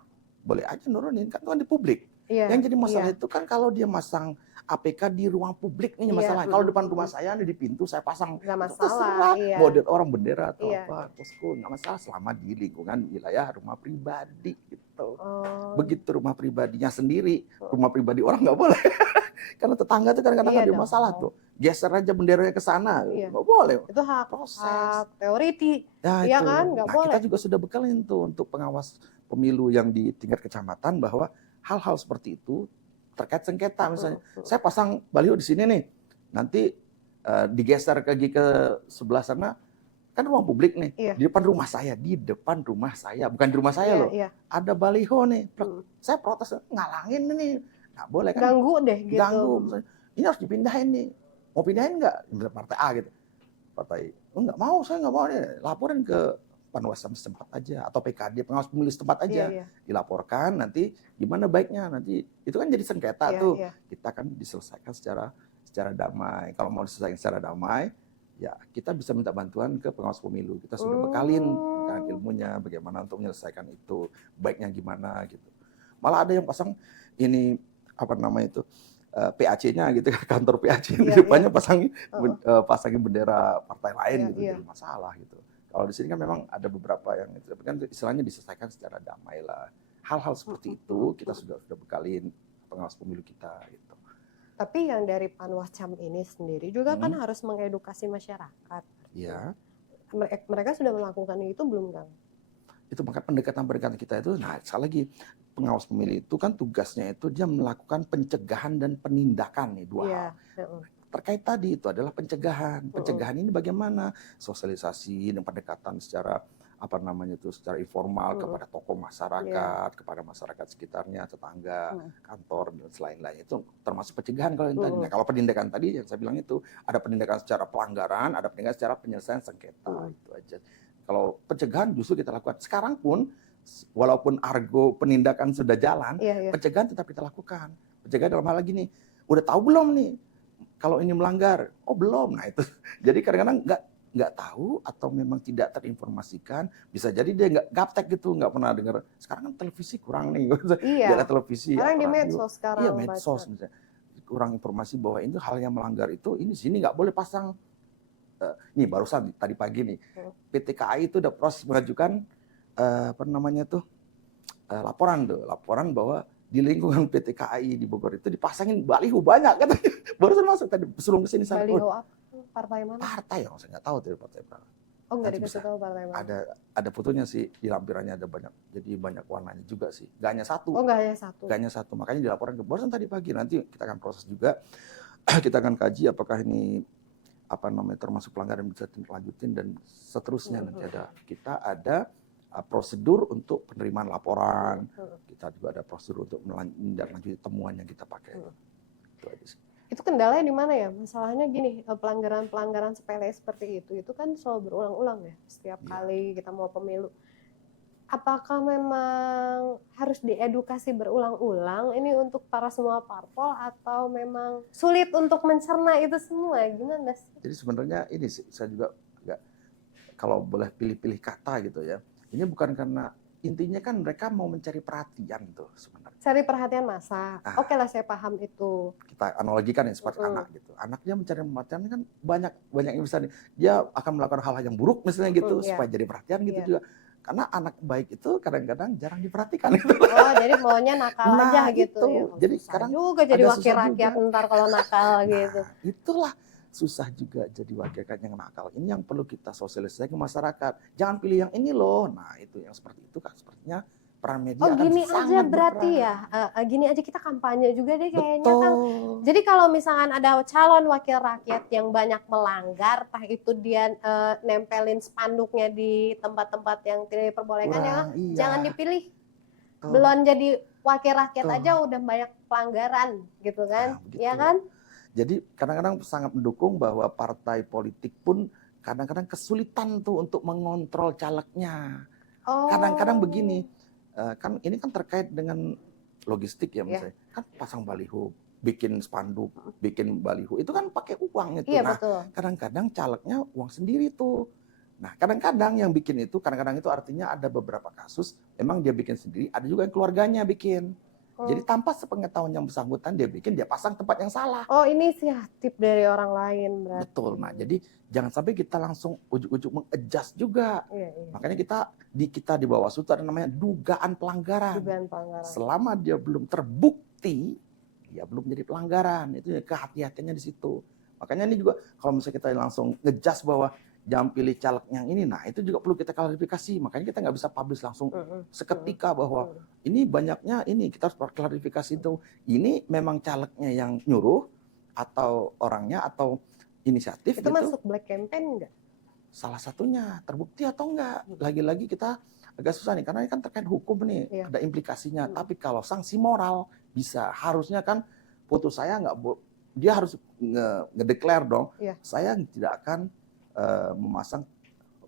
boleh aja nurunin kan, itu kan di publik. Iya, Yang jadi iya, masalah itu kan kalau dia masang APK di ruang publik nih iya. masalahnya. Kalau depan rumah saya nih di pintu saya pasang, Nggak itu masalah. terserah Iya, mau dia orang bendera atau iya. apa, posko nggak masalah selama di lingkungan wilayah rumah pribadi gitu. Oh, Begitu rumah pribadinya sendiri, rumah pribadi orang nggak boleh. Karena tetangga tuh kadang-kadang iya ada dong. masalah tuh. Geser aja benderanya ke sana, Iya. nggak boleh. Itu hak Proses. teoriti. Ya Iya itu. kan, nggak Nah boleh. kita juga sudah bekalin tuh untuk pengawas pemilu yang di tingkat kecamatan bahwa hal-hal seperti itu terkait sengketa misalnya. Saya pasang baliho di sini nih, nanti digeser ke sebelah sana, kan ruang publik nih, Iya. di depan rumah saya, bukan di rumah saya Iya, loh, iya. ada baliho nih, Mm. saya protes, ngalangin nih, nggak boleh kan, Ganggu deh gitu. ganggu, misalnya, ini harus dipindahin nih, mau pindahin nggak, misalnya partai A gitu, partai, oh nggak mau, saya nggak mau nih, laporin ke Panwasam setempat aja, atau PKD, pengawas pemilu setempat Iya, aja, iya. dilaporkan, nanti gimana baiknya, nanti itu kan jadi sengketa Iya, tuh, iya. kita kan diselesaikan secara damai. Kalau mau diselesaikan secara damai, ya kita bisa minta bantuan ke pengawas pemilu. Kita sudah bekalin kan ilmunya bagaimana untuk menyelesaikan itu, baiknya gimana gitu. Malah ada yang pasang ini apa namanya itu PAC-nya gitu, kantor PAC di Iya, depannya iya. pasangin bendera partai lain Iya, gitu, iya. jadi masalah gitu. Kalau di sini kan memang ada beberapa yang itu, tapi kan istilahnya diselesaikan secara damai lah. Hal-hal seperti itu kita sudah bekalin pengawas pemilu kita gitu. Tapi yang dari Panwascam ini sendiri juga kan harus mengedukasi masyarakat. Iya. Mereka sudah melakukan itu belum, Kang? Itu maka pendekatan kita itu, nah sekali lagi pengawas pemilu itu kan tugasnya itu dia melakukan pencegahan dan penindakan nih, dua hal. Terkait tadi itu adalah pencegahan. Pencegahan ini bagaimana? Sosialisasi dan pendekatan secara apa namanya itu secara informal kepada tokoh masyarakat, kepada masyarakat sekitarnya, tetangga, kantor dan selain-lainnya, itu termasuk pencegahan kalau yang tadi. Nah, kalau penindakan tadi yang saya bilang itu ada penindakan secara pelanggaran, ada penindakan secara penyelesaian sengketa, itu aja. Kalau pencegahan justru kita lakukan sekarang pun, walaupun argo penindakan sudah jalan, pencegahan tetap kita lakukan. Pencegahan dalam hal lagi nih, udah tahu belum nih kalau ini melanggar? Oh belum. Nah itu, jadi kadang-kadang nggak tahu atau memang tidak terinformasikan, bisa jadi dia nggak gaptek gitu, nggak pernah dengar. Sekarang kan televisi kurang nih, Iya. ada televisi, Sekarang di medsos sekarang. Iya medsos misalnya, kurang informasi bahwa itu hal yang melanggar itu, ini sini nggak boleh pasang. Nih barusan tadi pagi nih, PT KAI itu udah proses mengajukan apa namanya tuh laporan bahwa di lingkungan PT KAI di Bogor itu dipasangin baliho banyak kan, barusan masuk tadi sebelum kesini saya. Baliho apa? Partai mana? Partai yang saya nggak tahu tuh partai apa. Oh nggak dikasih tahu partai mana? Ada fotonya sih, di lampirannya ada banyak, jadi banyak warnanya juga sih. Gak hanya satu. Oh nggak hanya satu. Gak hanya satu, makanya dilaporkan ke barusan tadi pagi. Nanti kita akan proses juga, kita akan kaji apakah ini apa namanya termasuk pelanggaran bisa dilanjutin dan seterusnya. Nanti kita ada prosedur untuk penerimaan laporan, kita juga ada prosedur untuk menindaklanjuti temuan yang kita pakai. Itu aja sih. Itu kendalanya di mana ya? Masalahnya gini, pelanggaran sepele seperti itu kan selalu berulang-ulang ya, setiap kali kita mau pemilu. Apakah memang harus diedukasi berulang-ulang ini untuk para semua parpol atau memang sulit untuk mencerna itu semua? Gimana sih? Jadi sebenarnya ini sih, saya juga agak, kalau boleh pilih-pilih kata gitu ya, ini bukan karena, intinya kan mereka mau mencari perhatian tuh sebenarnya. Cari perhatian massa. Oke lah, saya paham itu. Kita analogikan ya seperti anak gitu. Anak dia mencari perhatian kan banyak yang bisa, dia akan melakukan hal-hal yang buruk misalnya gitu supaya jadi perhatian gitu juga. Karena anak baik itu kadang-kadang jarang diperhatikan gitu. Oh, jadi maunya nakal aja gitu ya. Jadi sekarang juga jadi wakil rakyat ntar kalau nakal gitu. Itulah susah juga jadi wakil rakyat yang nakal. Ini yang perlu kita sosialisasikan ke masyarakat. Jangan pilih yang ini loh. Nah itu yang seperti itu kan sepertinya peran media Oh akan gini aja sangat berarti berperan. ya, gini aja kita kampanye juga deh kayaknya Kang. Betul. Jadi kalau misalkan ada calon wakil rakyat yang banyak melanggar, entah itu dia nempelin spanduknya di tempat-tempat yang tidak diperbolehkan ya, Kurang, iya. jangan dipilih. Betul, Belum jadi wakil rakyat aja betul. udah banyak pelanggaran gitu kan, Nah, ya begitu. kan? Jadi kadang-kadang sangat mendukung bahwa partai politik pun kadang-kadang kesulitan tuh untuk mengontrol calegnya. Kadang-kadang begini, Oh, kan ini kan terkait dengan logistik ya ya, misalnya, kan pasang baliho, bikin spanduk, bikin baliho, itu kan pakai uang itu. iya Nah, betul. kadang-kadang calegnya uang sendiri tuh. Nah, kadang-kadang yang bikin itu, kadang-kadang itu artinya ada beberapa kasus, memang dia bikin sendiri, ada juga yang keluarganya bikin. Jadi Hmm. tanpa sepengetahuan yang bersangkutan, dia bikin, dia pasang tempat yang salah. Oh inisiatif dari orang lain berarti. Betul. Nah, jadi jangan sampai kita langsung ujuk-ujuk mengadjust juga. Iya, iya. Makanya kita di Bawaslu itu ada namanya dugaan pelanggaran. Dugaan pelanggaran. Selama dia belum terbukti, dia belum jadi pelanggaran. Itu ya kehati-hatiannya di situ. Makanya ini juga kalau misalnya kita langsung ngejudge bahwa jangan pilih caleg yang ini, nah itu juga perlu kita klarifikasi. Makanya kita nggak bisa publish langsung seketika bahwa ini banyaknya ini, kita harus klarifikasi itu. Ini memang calegnya yang nyuruh atau orangnya atau inisiatif Itu gitu. masuk black campaign enggak? Salah satunya terbukti atau enggak. Lagi-lagi kita agak susah nih karena ini kan terkait hukum nih, Iya. ada implikasinya. Tapi kalau sanksi moral bisa, harusnya kan foto saya nggak dia harus ngedeklar dong. Iya. Saya tidak akan memasang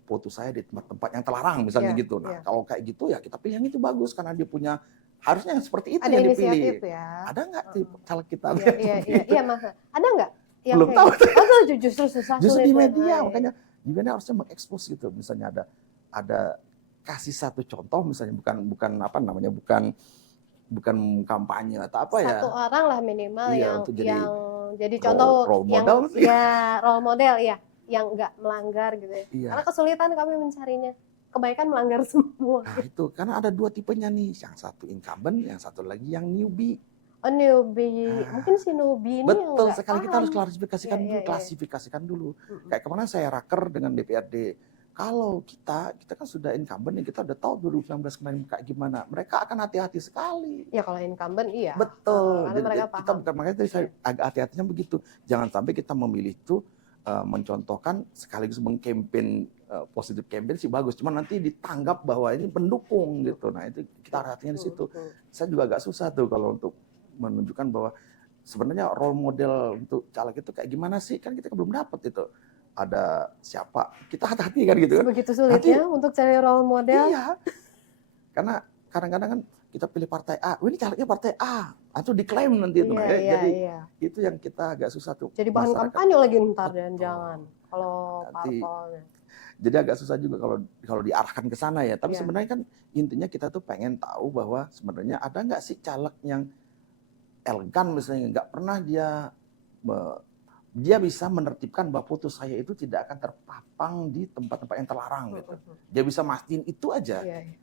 foto saya di tempat-tempat yang terlarang misalnya Iya, gitu. Nah, iya. kalau kayak gitu ya kita pilih yang itu bagus karena dia punya harusnya yang seperti itu Ada yang inisiatif dipilih. ya. Ada nggak sih caleg kita? Iya, iya, iya, iya, Mas. Ada nggak yang Belum kayak tahu. gitu? Oh, tuh justru susah Justru sulit di buat media, naik. makanya di media harusnya mengekspos gitu. Misalnya ada kasih satu contoh misalnya bukan apa namanya bukan kampanye atau apa ya. Satu orang lah minimal Iya, yang untuk jadi contoh role yang model sih. ya role model ya, yang nggak melanggar gitu ya. Iya. Karena kesulitan kami mencarinya. Kebanyakan melanggar semua. Nah itu karena ada dua tipenya nih, yang satu incumbent, yang satu lagi yang newbie. Oh newbie, Nah, mungkin si newbie ini yang betul nggak sekali, kita harus paham. klasifikasikan Iya, dulu, iya, iya. klasifikasikan dulu. Kayak kemarin saya raker dengan DPRD. Kalau kita kan sudah incumbent nih, kita udah tahu 2019 kemarin kayak gimana. Mereka akan hati-hati sekali. Ya kalau incumbent iya. Betul. Karena Jadi mereka kita paham. bukan, makanya tadi saya agak hati-hatinya begitu. Jangan sampai kita memilih itu mencontohkan sekaligus mengkampanye positif campaign sih bagus. Cuma nanti ditanggap bahwa ini pendukung gitu. Nah itu kita hati-hatinya di situ. Saya juga agak susah tuh kalau untuk menunjukkan bahwa sebenarnya role model untuk caleg itu kayak gimana sih, kan kita belum dapat itu ada siapa, kita hati-hati kan gitu kan. Begitu sulitnya untuk cari role model. Iya, karena kadang-kadang kan kita pilih partai A, ini calegnya partai A, atau diklaim nanti itu. Iya, iya, Jadi iya. itu yang kita agak susah tuh. Jadi bahan Masyarakat. kampanye lagi ntar dan Betul. jangan kalau Nanti parpolnya. jadi agak susah juga kalau diarahkan ke sana ya. Tapi Iya. sebenarnya kan intinya kita tuh pengen tahu bahwa sebenarnya ada nggak sih caleg yang elegan misalnya, nggak pernah dia bisa menertibkan bahwa foto saya itu tidak akan terpapang di tempat-tempat yang terlarang gitu. Dia bisa mastiin itu aja. Iya, iya.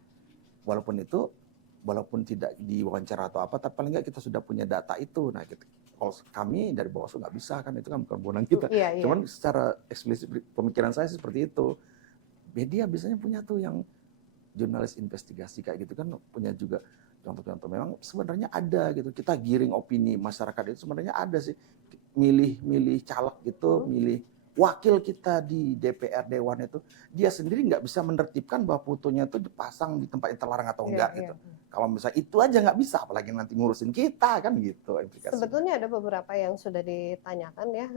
Walaupun tidak diwawancara atau apa, tapi paling nggak kita sudah punya data itu. Nah, kalau kami dari Bawaslu nggak bisa kan, itu kan bukan wewenang kita. Iya, iya. Cuman secara eksplisit pemikiran saya seperti itu. Media biasanya punya tuh yang jurnalis investigasi kayak gitu kan, punya juga contoh-contoh. Memang sebenarnya ada gitu. Kita giring opini masyarakat itu sebenarnya ada sih. Milih caleg gitu, milih wakil kita di DPR Dewan itu, dia sendiri nggak bisa menertibkan bahwa fotonya itu dipasang di tempat yang terlarang atau enggak gitu. Kalau misalnya itu aja nggak bisa, apalagi nanti ngurusin kita kan gitu implikasinya. Sebetulnya ada beberapa yang sudah ditanyakan ya,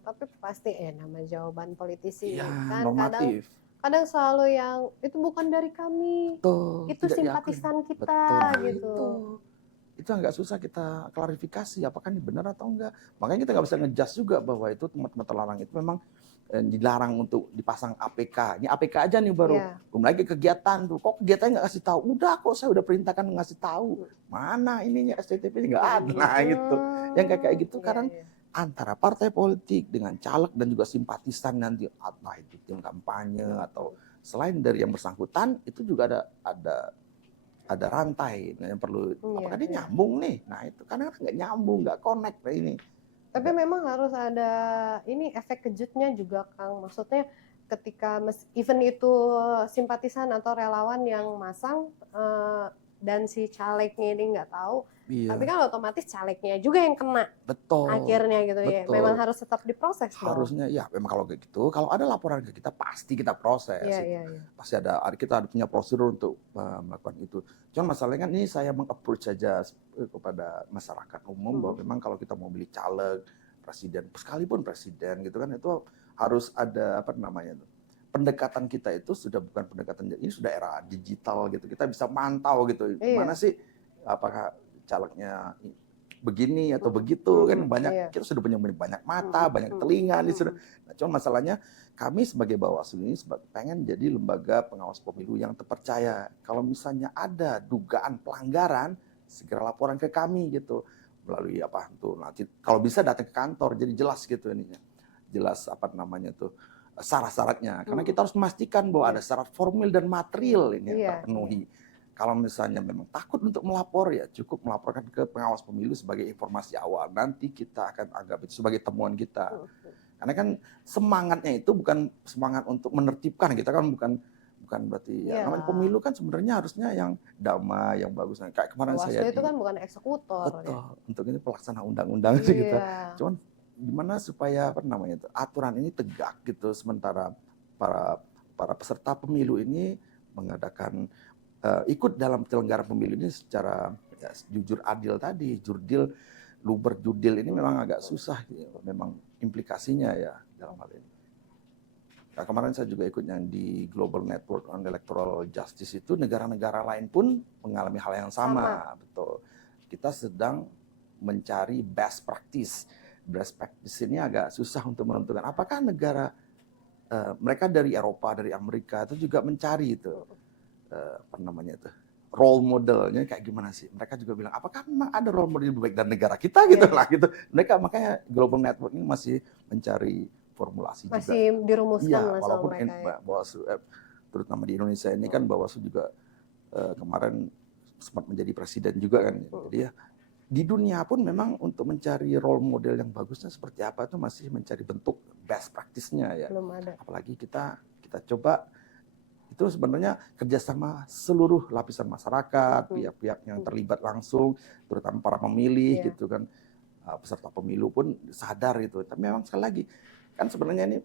tapi pasti nama jawaban politisi ya, kan normatif. kadang selalu yang itu bukan dari kami, Betul, itu simpatisan kita. Betul, gitu. Itu agak susah kita klarifikasi apakah ini benar atau enggak. Makanya kita nggak bisa ngejudge juga bahwa itu tempat-tempat terlarang itu memang dilarang untuk dipasang APK. Ini APK aja nih baru. Belum lagi kegiatan tuh. Kok kegiatannya nggak kasih tahu? Udah kok saya udah perintahkan ngasih tahu. Mana ininya STTP nggak ada. Nah gitu. Yang kayak gitu kadang antara partai politik dengan caleg dan juga simpatisan nanti, entah itu tim kampanye atau selain dari yang bersangkutan, itu juga ada rantai yang perlu, apakah dia nyambung nih? Nah itu kadang nggak nyambung, nggak connect kayak ini. Tapi memang harus ada ini efek kejutnya juga Kang. Maksudnya ketika event itu simpatisan atau relawan yang masang, dan si calegnya ini nggak tahu, tapi Iya, kan otomatis calegnya juga yang kena betul, akhirnya gitu ya. Memang betul. harus tetap diproses dong. Harusnya ya memang kalau kayak gitu, kalau ada laporan ke kita pasti kita proses Iya, itu. iya, iya. Pasti kita ada punya prosedur untuk melakukan itu. Cuman masalahnya kan ini saya meng-approach saja kepada masyarakat umum bahwa memang kalau kita mau milih caleg, presiden, sekalipun presiden gitu kan itu harus ada apa namanya itu. Pendekatan kita itu sudah bukan pendekatan, ini sudah era digital gitu. Kita bisa mantau gitu. Gimana Iya. sih apakah calegnya begini atau begitu kan Iya. banyak, kita sudah punya banyak mata, banyak telinga nih sudah. Nah, cuma masalahnya kami sebagai Bawaslu ini pengen jadi lembaga pengawas pemilu yang terpercaya. Kalau misalnya ada dugaan pelanggaran, segera laporan ke kami gitu melalui apa tuh nanti kalau bisa datang ke kantor jadi jelas gitu ininya. Jelas apa namanya tuh syarat-syaratnya. Karena kita harus memastikan bahwa ada syarat formil dan material ini yang terpenuhi. Kalau misalnya memang takut untuk melapor, ya cukup melaporkan ke pengawas pemilu sebagai informasi awal. Nanti kita akan anggap itu sebagai temuan kita. Karena kan semangatnya itu bukan semangat untuk menertibkan. Kita kan bukan berarti ya namanya pemilu kan sebenarnya harusnya yang damai, yang bagus. Nah, kayak kemarin Bawaslu saya itu kan bukan eksekutor. betul, untuk ini pelaksana undang-undang sih kita. Cuman gimana supaya apa namanya itu aturan ini tegak gitu sementara para peserta pemilu ini mengadakan ikut dalam penyelenggaraan pemilu ini secara ya, jujur adil tadi, jurdil, luber jurdil ini memang agak susah, gitu. Memang implikasinya ya dalam hal ini. Nah, kemarin saya juga ikut yang di Global Network on Electoral Justice itu negara-negara lain pun mengalami hal yang sama. Betul. Kita sedang mencari best practice. Best practice ini agak susah untuk menentukan apakah negara mereka dari Eropa, dari Amerika itu juga mencari itu. Apa namanya itu role modelnya kayak gimana sih? Mereka juga bilang apakah memang ada role model lebih baik dari negara kita gitu lah gitu. Mereka makanya Global Network ini masih mencari formulasi masih juga. dirumuskan Iya, walaupun mereka Bawaslu terutama di Indonesia ini kan Bawaslu juga kemarin sempat menjadi presiden juga kan. Jadi ya di dunia pun memang untuk mencari role model yang bagusnya seperti apa itu masih mencari bentuk best practice-nya ya. belum ada. Apalagi kita coba itu sebenarnya kerjasama seluruh lapisan masyarakat, pihak-pihak yang terlibat langsung, terutama para pemilih gitu kan, peserta pemilu pun sadar itu. Tapi memang sekali lagi kan sebenarnya ini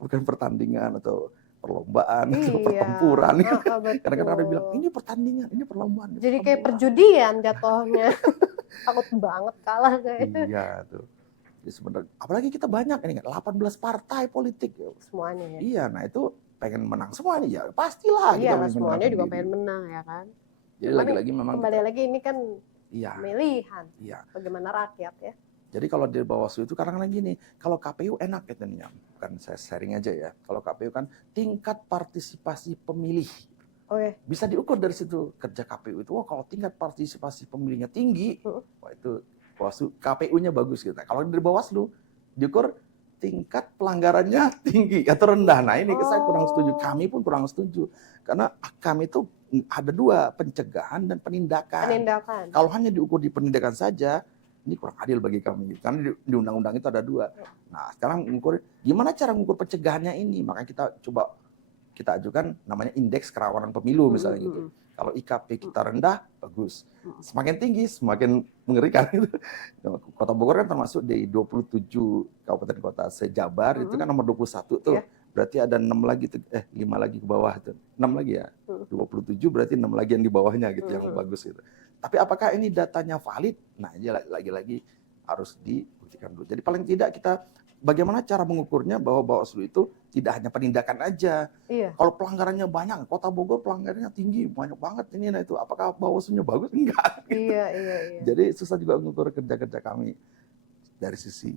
bukan pertandingan atau perlombaan atau pertempuran. Kadang-kadang ada bilang ini pertandingan, ini perlombaan. Jadi kayak perjudian jatuhnya. Takut banget kalah kayaknya. Iya tuh. Jadi sebenarnya apalagi kita banyak ini kan 18 partai politik. Semuanya ya. Iya, nah itu pengen menang semua nih ya pastilah iya semuanya juga pengen menang ya kan. Jadi lagi-lagi memang kembali lagi ini kan pemilihan bagaimana rakyat ya. Jadi kalau di Bawaslu itu kadang-kadang gini, kalau KPU enak katanya, bukan saya sharing aja ya, kalau KPU kan tingkat partisipasi pemilih bisa diukur dari situ. Kerja KPU itu kalau tingkat partisipasi pemilihnya tinggi, wah itu Bawaslu KPU-nya bagus gitu. Kalau dari Bawaslu diukur tingkat pelanggarannya tinggi atau rendah. Nah ini saya kurang setuju. Kami pun kurang setuju. Karena kami itu ada dua, pencegahan dan penindakan. Kalau hanya diukur di penindakan saja, ini kurang adil bagi kami. Karena di undang-undang itu ada dua. Nah sekarang gimana cara mengukur pencegahannya ini? Makanya kita ajukan namanya indeks kerawanan pemilu misalnya gitu. Kalau IKP kita rendah, bagus. Semakin tinggi, semakin mengerikan. Kota Bogor kan termasuk di 27 kabupaten kota se-Jabar, itu kan nomor 21 tuh. Berarti ada 5 lagi ke bawah itu. 6 lagi ya. 27 berarti 6 lagi yang di bawahnya gitu, yang bagus gitu. Tapi apakah ini datanya valid? Nah, ini lagi-lagi harus dibuktikan dulu. Jadi paling tidak kita bagaimana cara mengukurnya bahwa Bawaslu itu tidak hanya penindakan aja. Kalau pelanggarannya banyak, Kota Bogor pelanggarannya tinggi, banyak banget ini nah itu. Apakah Bawaslunya bagus? Enggak. Iya. Jadi susah juga mengukur kerja-kerja kami dari sisi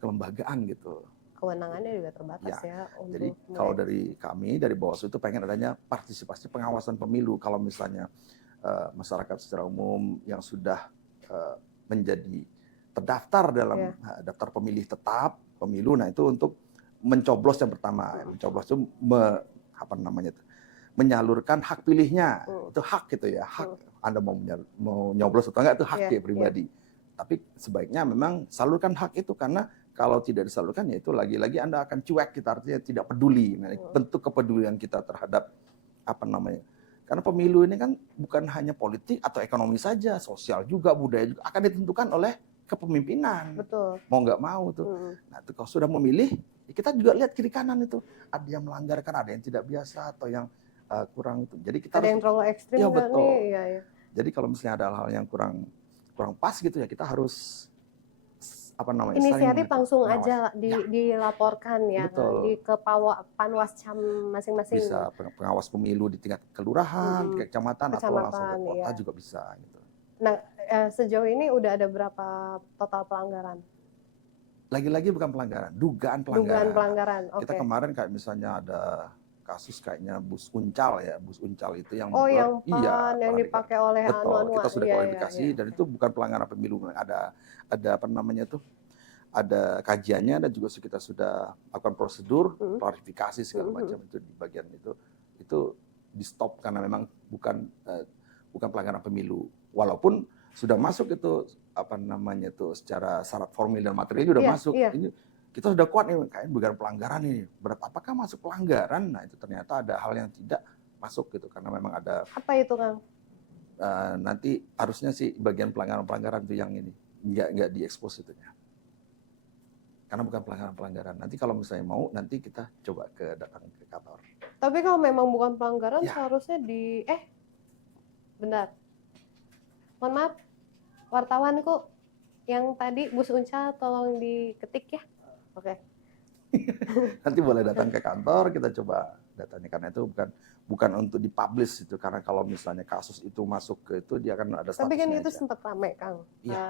kelembagaan gitu. Kewenangannya juga terbatas ya. Jadi kalau dari kami, dari Bawaslu itu pengen adanya partisipasi pengawasan pemilu. Kalau misalnya masyarakat secara umum yang sudah menjadi terdaftar dalam daftar pemilih tetap pemilu, nah itu untuk mencoblos yang pertama, mencoblos itu menyalurkan hak pilihnya, itu hak gitu ya, hak Anda mau nyoblos atau enggak itu hak ya pribadi. Tapi sebaiknya memang salurkan hak itu karena kalau tidak disalurkan ya itu lagi-lagi Anda akan cuek, kita artinya tidak peduli. Nah, bentuk kepedulian kita terhadap Karena pemilu ini kan bukan hanya politik atau ekonomi saja, sosial juga, budaya juga akan ditentukan oleh kepemimpinan. Betul. Mau nggak mau tuh. Nah, itu kalau sudah memilih, kita juga lihat kiri kanan itu. Ada yang melanggar, kan ada yang tidak biasa atau yang kurang itu. Jadi kita Ada yang terlalu ekstrim ya nggak betul. nih? Iya, iya. Jadi kalau misalnya ada hal-hal yang kurang pas gitu ya, kita harus Inisiatif langsung pengawas. aja dilaporkan ya Betul. ke Panwascam masing-masing. Bisa pengawas pemilu di tingkat kelurahan, kecamatan, atau langsung ke kota iya. juga bisa gitu. Nah, sejauh ini udah ada berapa total pelanggaran? Lagi-lagi bukan pelanggaran, dugaan pelanggaran. Dugaan pelanggaran. Kita kemarin kayak misalnya ada kasus kayaknya bus uncal ya, bus uncal itu yang yang PAN yang dipakai oleh betul, kita sudah klarifikasi dan itu bukan pelanggaran pemilu, ada apa namanya itu, ada kajiannya dan juga kita sudah lakukan prosedur klarifikasi segala macam itu di bagian itu di stop karena memang bukan pelanggaran pemilu, walaupun sudah masuk itu apa namanya itu secara syarat formil dan material sudah masuk. Ini kita sudah kuat nih, kayaknya bukan pelanggaran ini. Berat apakah masuk pelanggaran? Nah, itu ternyata ada hal yang tidak masuk gitu karena memang ada. Apa itu, Kang? Nanti harusnya sih bagian pelanggaran itu yang ini nggak diekspos itunya. Karena bukan pelanggaran. Nanti kalau misalnya mau, nanti kita coba datang ke kantor. Tapi kalau memang bukan pelanggaran, seharusnya benar. Mohon maaf, wartawanku yang tadi bus uncal tolong diketik ya. Oke. Nanti boleh datang ke kantor, kita coba datanya, karena itu bukan untuk dipublish itu, karena kalau misalnya kasus itu masuk ke itu dia akan ada statusnya. Tapi kan itu sempat rame, Kang.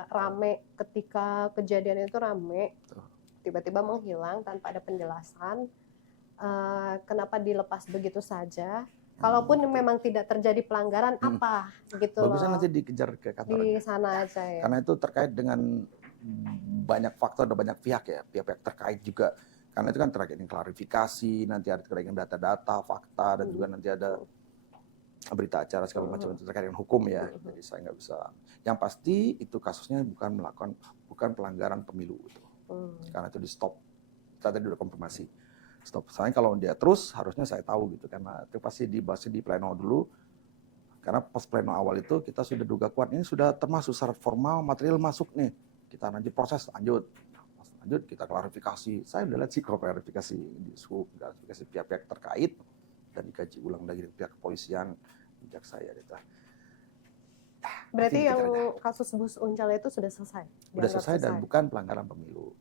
Rame ketika kejadian itu rame. Tiba-tiba menghilang tanpa ada penjelasan. Kenapa dilepas begitu saja? Kalaupun memang tidak terjadi pelanggaran apa gitu loh. Bagusnya nanti dikejar ke kantor. Di sana aja ya. Karena itu terkait dengan banyak faktor dan banyak pihak ya, pihak-pihak terkait juga. Karena itu kan terkait dengan klarifikasi, nanti ada terkait dengan data-data, fakta, dan juga nanti ada berita acara segala macam itu terkait dengan hukum ya. Jadi saya nggak bisa. Yang pasti itu kasusnya bukan pelanggaran pemilu itu. Karena itu di stop. Kita tadi udah konfirmasi. Stop. Soalnya kalau dia terus harusnya saya tahu gitu, karena itu pasti dibahas di pleno dulu. Karena pas pleno awal itu kita sudah duga kuat ini sudah termasuk syarat formal, material masuk nih. Kita nanti proses lanjut kita klarifikasi. Saya udah lihat sih klarifikasi di SUB, klarifikasi pihak-pihak terkait dan dikaji ulang lagi dengan pihak kepolisian, jaksa ya gitu. Berarti yang kasus bus uncal itu sudah selesai? Sudah selesai dan bukan pelanggaran pemilu.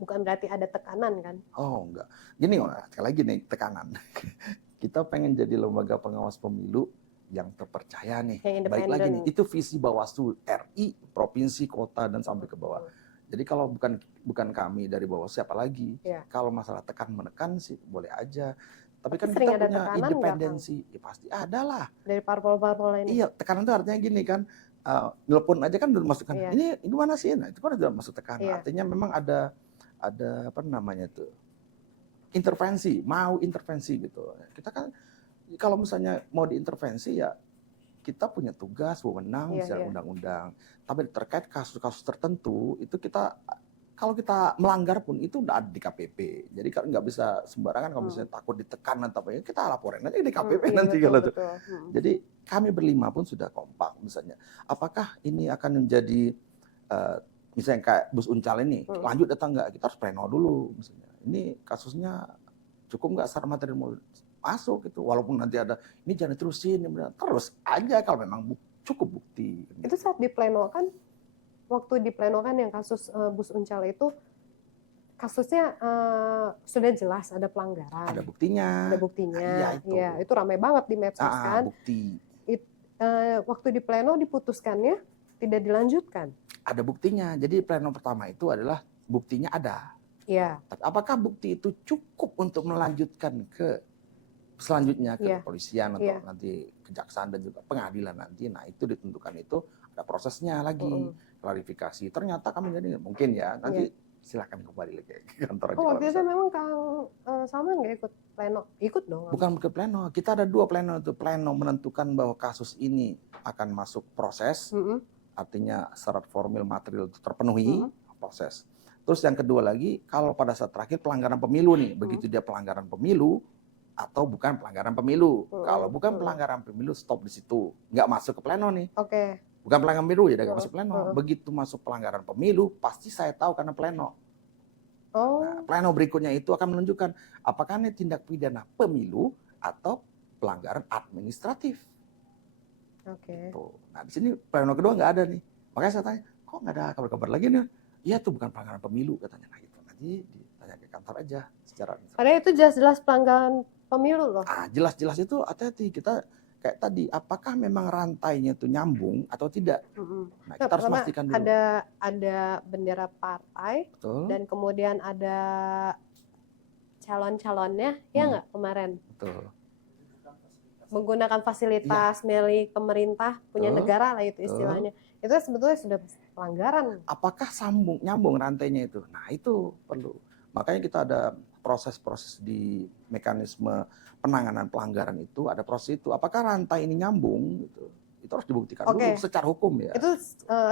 Bukan berarti ada tekanan kan? Oh enggak. Gini sekali lagi nih tekanan. Kita pengen jadi lembaga pengawas pemilu yang terpercaya nih. Baik lagi nih, itu visi Bawaslu RI, provinsi, kota, dan sampai ke bawah. Jadi kalau bukan kami dari Bawaslu, siapa lagi? Kalau masalah tekan-menekan sih boleh aja. Tapi kan kita punya independensi. Ya pasti ada lah. Dari parpol-parpol ini? Iya, tekanan itu artinya gini kan, nelpon aja kan udah masukkan, ini mana sih? Nah, itu kan udah masuk tekanan. Artinya memang ada apa namanya itu, mau intervensi gitu. Kita kan kalau misalnya mau diintervensi ya kita punya tugas, wewenang secara undang-undang. Tapi terkait kasus-kasus tertentu itu kalau kita melanggar pun itu udah ada di KPP. Jadi kan nggak bisa sembarangan kalau misalnya takut ditekan atau apa ya kita laporin aja di KPP nanti kalau itu. Jadi kami berlima pun sudah kompak misalnya. Apakah ini akan menjadi misalnya kayak bus uncal ini lanjut atau enggak, kita harus pleno dulu misalnya. Ini kasusnya cukup enggak secara material masuk gitu, walaupun nanti ada ini jangan terusin, terus aja kalau memang cukup bukti. Itu saat diplenokan, waktu diplenokan yang kasus bus uncal itu kasusnya sudah jelas ada pelanggaran. Ada buktinya. Ada buktinya. Iya, itu ramai banget di medsos kan. Bukti. Waktu di pleno diputuskannya tidak dilanjutkan. Ada buktinya. Jadi pleno pertama itu adalah buktinya ada. Iya. Tapi apakah bukti itu cukup untuk melanjutkan ke selanjutnya ke kepolisian atau nanti kejaksaan dan juga pengadilan nanti? Nah, itu ditentukan, itu ada prosesnya lagi, klarifikasi. Ternyata kami jadi mungkin ya, nanti silakan kembali lagi ke kantor. Waktu itu memang Kang Salman nggak ikut pleno? Ikut dong. Bukan ke pleno, kita ada 2 pleno itu. Pleno menentukan bahwa kasus ini akan masuk proses, artinya syarat formil material itu terpenuhi, proses. Terus yang kedua lagi, kalau pada saat terakhir pelanggaran pemilu nih, begitu dia pelanggaran pemilu, atau bukan pelanggaran pemilu. Kalau bukan Mm-mm. pelanggaran pemilu, stop di situ. Nggak masuk ke pleno nih. Oke. Bukan pelanggaran pemilu ya, nggak masuk pleno. Mm-mm. Begitu masuk pelanggaran pemilu, pasti saya tahu karena pleno. Oh, Nah, pleno berikutnya itu akan menunjukkan apakah ini tindak pidana pemilu atau pelanggaran administratif. oke. Tuh. Nah, di sini pleno kedua nggak ada nih. Makanya saya tanya, kok nggak ada kabar-kabar lagi nih? Iya tuh bukan pelanggaran pemilu katanya. Nah, gitu. Nanti ditanya ke kantor aja secara administratif. Padahal itu jelas-jelas pelanggaran pemilu loh. Ah, jelas-jelas itu hati-hati. Kita kayak tadi, apakah memang rantainya itu nyambung atau tidak? Mm-mm. Nah, Nah, kita harus pertama pastikan dulu. ada bendera partai Betul. dan kemudian ada calon-calonnya, ya Hmm. nggak kemarin? Betul. Menggunakan fasilitas milik pemerintah punya Betul. negara lah itu istilahnya. Itu sebetulnya sudah pelanggaran. Apakah nyambung rantainya itu? Nah, itu perlu. Makanya kita ada proses-proses di mekanisme penanganan pelanggaran itu, ada proses itu. Apakah rantai ini nyambung gitu? Itu harus dibuktikan Oke. dulu secara hukum ya. Itu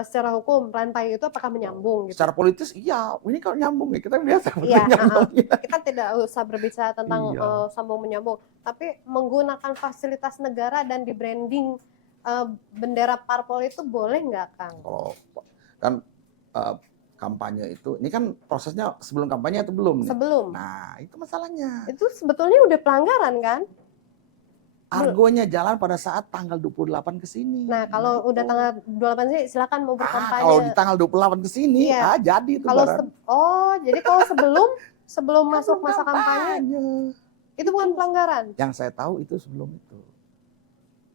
secara hukum rantai itu apakah menyambung gitu? Secara politis iya, ini kalau nyambung ya kita biasa Iya, nyambung. kita tidak usah berbicara tentang Iya. sambung menyambung, tapi menggunakan fasilitas negara dan di branding bendera parpol itu boleh nggak, Kang? Kalau kan kampanye itu, ini kan prosesnya sebelum kampanye atau belum nih? Sebelum. Nah, itu masalahnya. Itu sebetulnya udah pelanggaran kan? Argonya jalan pada saat tanggal 28 ke sini. Nah, kalau itu. udah tanggal 28 sih silakan mau berkampanye. Kalau di tanggal 28 ke sini, Iya. jadi itu Kalau barang. jadi kalau sebelum masuk Kan masa kampanye itu bukan pelanggaran. Yang saya tahu itu sebelum itu.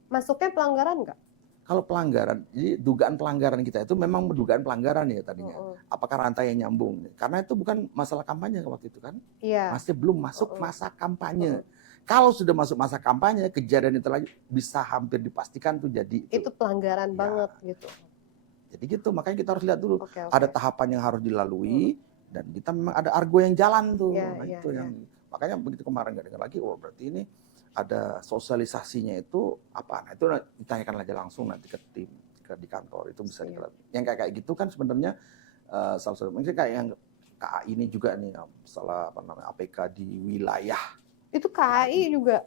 Masuknya pelanggaran nggak? Kalau pelanggaran, jadi dugaan pelanggaran kita itu memang dugaan pelanggaran ya tadinya. Apakah rantainya nyambung? Karena itu bukan masalah kampanye waktu itu kan. Iya. Masih belum masuk masa kampanye. Kalau sudah masuk masa kampanye, kejadian itu lagi bisa hampir dipastikan tuh jadi Itu pelanggaran Ya. banget gitu. Jadi gitu, makanya kita harus lihat dulu. Oke. Ada tahapan yang harus dilalui dan kita memang ada argo yang jalan tuh. Iya, Nah, iya, itu yang makanya begitu kemarin nggak dengar lagi, oh berarti ini ada sosialisasinya itu apa? Nah, itu ditanyakan aja langsung nanti ke tim di kantor itu bisa Iya. yang kayak gitu kan sebenarnya salah satu mungkin kayak yang KAI ini juga nih masalah apa namanya APK di wilayah. Itu KAI juga,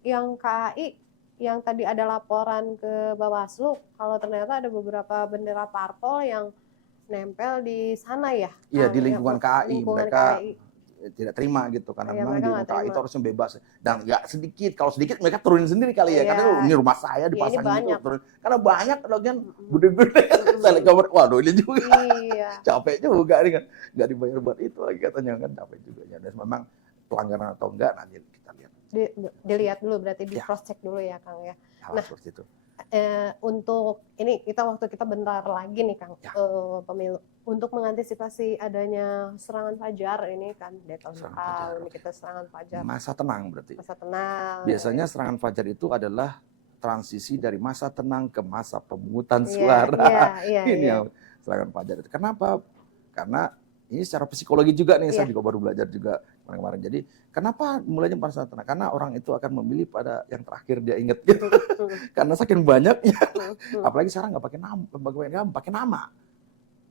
yang KAI yang tadi ada laporan ke Bawaslu, kalau ternyata ada beberapa bendera parpol yang nempel di sana ya. Iya, di yang lingkungan KAI lingkungan mereka KAI. tidak terima gitu karena Iya, memang mereka di nggak KAI itu terima. harusnya bebas dan nggak sedikit. Kalau sedikit mereka turunin sendiri kali ya, Iya. karena ini rumah saya Iya, ini dipasang gitu. banyak. Karena banyak lagian gede-gede. Saya lihat gambar, waduh ini juga Iya. capek juga nih kan, nggak dibayar buat itu lagi katanya kan capek juga ya. Dan memang pelanggaran atau enggak nanti kita lihat. Dilihat dulu berarti di Ya. cross check dulu ya, Kang ya. Hal Nah, seperti itu. Untuk ini waktu kita bentar lagi nih, Kang, Ya. pemilu. Untuk mengantisipasi adanya serangan fajar ini kan dari tahun ke Serangan fajar, tahun oke. kita serangan fajar. Masa tenang berarti. Masa tenang. Biasanya serangan fajar itu adalah transisi dari masa tenang ke masa pemungutan Iya, suara. iya, Ini iya. yang serangan fajar itu. Kenapa? Karena ini secara psikologi juga nih, saya Iya. juga baru belajar juga kemarin-kemarin. Jadi kenapa mulainya pada saat tenang? Karena orang itu akan memilih pada yang terakhir dia ingat gitu. Karena saking banyaknya, apalagi sekarang nggak pakai nama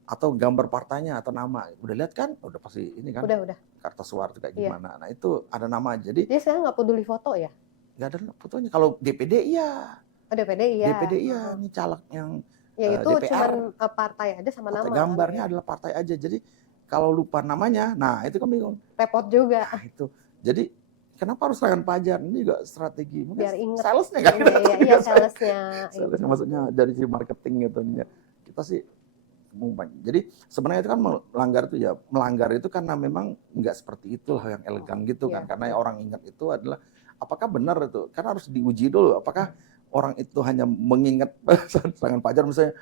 atau gambar partainya atau nama. Udah lihat kan? Udah pasti ini kan Udah. kertas suara itu kayak Iya. gimana. Nah itu ada nama. Jadi Jadi sekarang nggak peduli foto ya? nggak ada fotonya. Kalau DPD iya. Oh, DPD iya. DPD iya. Ini caleg yang Ya itu DPR. cuman partai aja sama nama. gambarnya kan, ya. adalah partai aja. Jadi kalau lupa namanya, nah itu kan bingung. Repot juga. Nah itu. Jadi kenapa harus serangan fajar? Ini juga strategi. Mungkin Biar inget. salesnya kan? Iya, salesnya. Salesnya maksudnya dari sisi marketing gitu. Kita sih jadi sebenarnya itu kan melanggar itu karena memang nggak seperti itulah yang elegan gitu kan. Iya. Karena yang orang ingat itu adalah apakah benar itu? Karena harus diuji dulu apakah orang itu hanya mengingat serangan fajar misalnya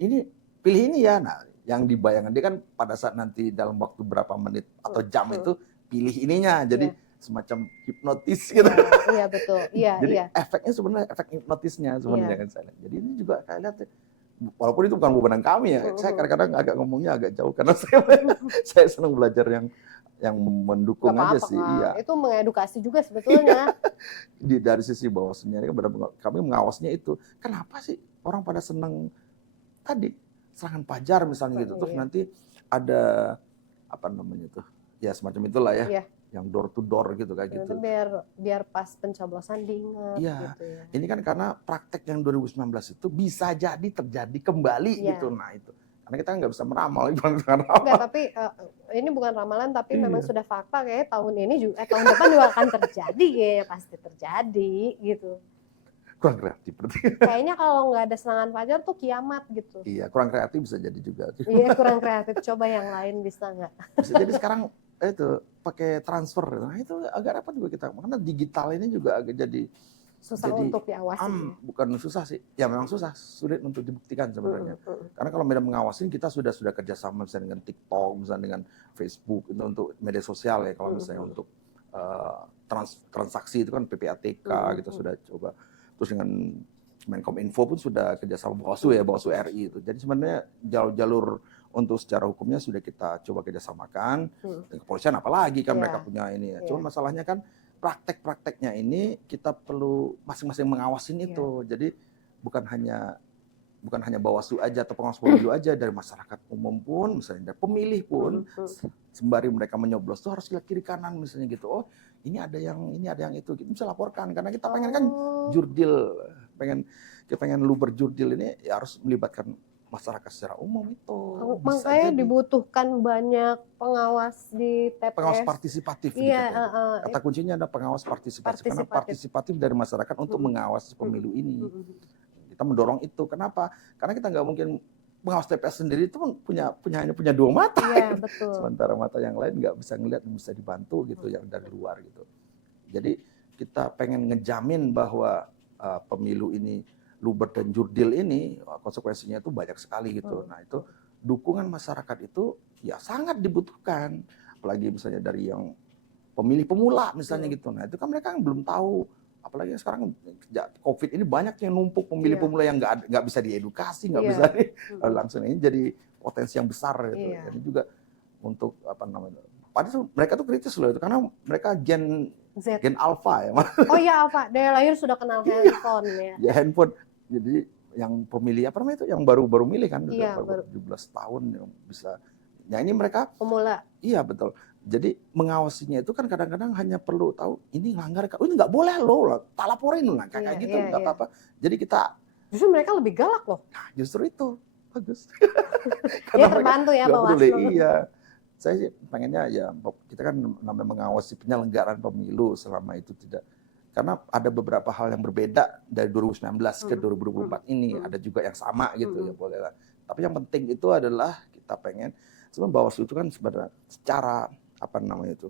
ini pilih ini ya. Nah, yang dibayangkan dia kan pada saat nanti dalam waktu berapa menit atau jam itu pilih ininya. Jadi semacam hipnotis gitu. Iya, betul. Iya, Jadi iya. efeknya sebenarnya efek hipnotisnya sebenarnya Iya. kan saya lihat. Jadi ini juga saya lihat walaupun itu bukan wewenang kami ya. Saya kadang-kadang agak ngomongnya agak jauh karena saya senang belajar yang mendukung Nggak aja apa-apa, sih. Kang. Iya. Itu mengedukasi juga sebetulnya. Dari sisi bawasnya kan kami mengawasnya itu. Kenapa sih orang pada senang tadi serangan fajar misalnya gitu. Terus Iya. nanti ada apa namanya tuh? Ya semacam itulah ya. Iya. yang door to door gitu kayak Itu gitu. biar pas pencoblosan diingat Iya, gitu ya. ini kan karena praktek yang 2019 itu bisa jadi terjadi kembali Iya. gitu. Nah itu, karena kita nggak bisa meramal, bukan Enggak, meramal. tapi ini bukan ramalan, tapi memang Iya. sudah fakta kayak tahun ini juga tahun depan juga akan terjadi, ya pasti terjadi gitu. Kurang kreatif berarti. Kayaknya kalau nggak ada serangan fajar tuh kiamat gitu. Iya, kurang kreatif bisa jadi juga. Iya, kurang kreatif. Coba yang lain bisa nggak? Bisa jadi sekarang itu pakai transfer. Nah itu agak repot juga kita, karena digital ini juga agak jadi Susah jadi untuk diawasi. Ya. bukan susah sih, ya memang susah, sulit untuk dibuktikan sebenarnya. Karena kalau media mengawasin, kita sudah kerjasama misalnya dengan TikTok, misalnya dengan Facebook, itu untuk media sosial ya. Kalau misalnya untuk transaksi itu kan PPATK kita sudah coba. Terus dengan Menkominfo pun sudah kerjasama Bawaslu ya, Bawaslu RI itu. Jadi sebenarnya jalur untuk secara hukumnya sudah kita coba kerjasamakan. Dan kepolisian apalagi kan mereka punya ini ya. Cuma masalahnya kan praktek-prakteknya ini kita perlu masing-masing mengawasin itu. Jadi bukan hanya Bawaslu aja atau pengawas pemilu aja, dari masyarakat umum pun, misalnya dari pemilih pun, sembari mereka menyoblos tuh harus lihat kiri kanan misalnya gitu. Oh, ini ada yang itu, kita bisa laporkan karena kita pengen kan jurdil, pengen lu berjurdil ini ya harus melibatkan masyarakat secara umum itu. Makanya dibutuhkan banyak pengawas di TPS. Pengawas partisipatif. Iya, kata kuncinya ada pengawas partisipatif. Karena partisipatif dari masyarakat untuk mengawasi pemilu ini. Kita mendorong itu. Kenapa? Karena kita nggak mungkin pengawas TPS sendiri itu pun hanya punya dua mata. Iya, betul. Sementara mata yang lain nggak bisa ngelihat, bisa dibantu gitu yang dari luar gitu. Jadi kita pengen ngejamin bahwa pemilu ini luber dan jurdil ini konsekuensinya itu banyak sekali gitu. Nah itu dukungan masyarakat itu ya sangat dibutuhkan. Apalagi misalnya dari yang pemilih pemula misalnya gitu. Nah itu kan mereka belum tahu. Apalagi sekarang COVID ini banyak yang numpuk pemilih pemula yang nggak bisa diedukasi, nggak bisa langsung, ini jadi potensi yang besar gitu. Jadi juga untuk apa namanya? Padahal mereka tuh kritis loh itu karena mereka gen alpha ya. Oh iya alpha, dari lahir sudah kenal handphone ya. Ya handphone. Jadi yang pemilih apa namanya itu yang baru milih kan, baru 17 tahun yang bisa. Ya ini mereka pemula. Iya betul. Jadi mengawasinya itu kan kadang-kadang hanya perlu tahu ini ngelanggar, ini nggak boleh loh, tak laporin lah kayak gitu, nggak apa-apa. Jadi kita justru mereka lebih galak loh. Nah, justru itu bagus. Ya terbantu ya Bawaslu. Iya, saya sih pengennya ya kita kan namanya mengawasi penyelenggaraan pemilu selama itu tidak, karena ada beberapa hal yang berbeda dari 2019 ke 2024 ini, ada juga yang sama gitu ya boleh lah. Tapi yang penting itu adalah kita pengen sebenarnya Bawaslu itu kan sebenarnya secara apa namanya itu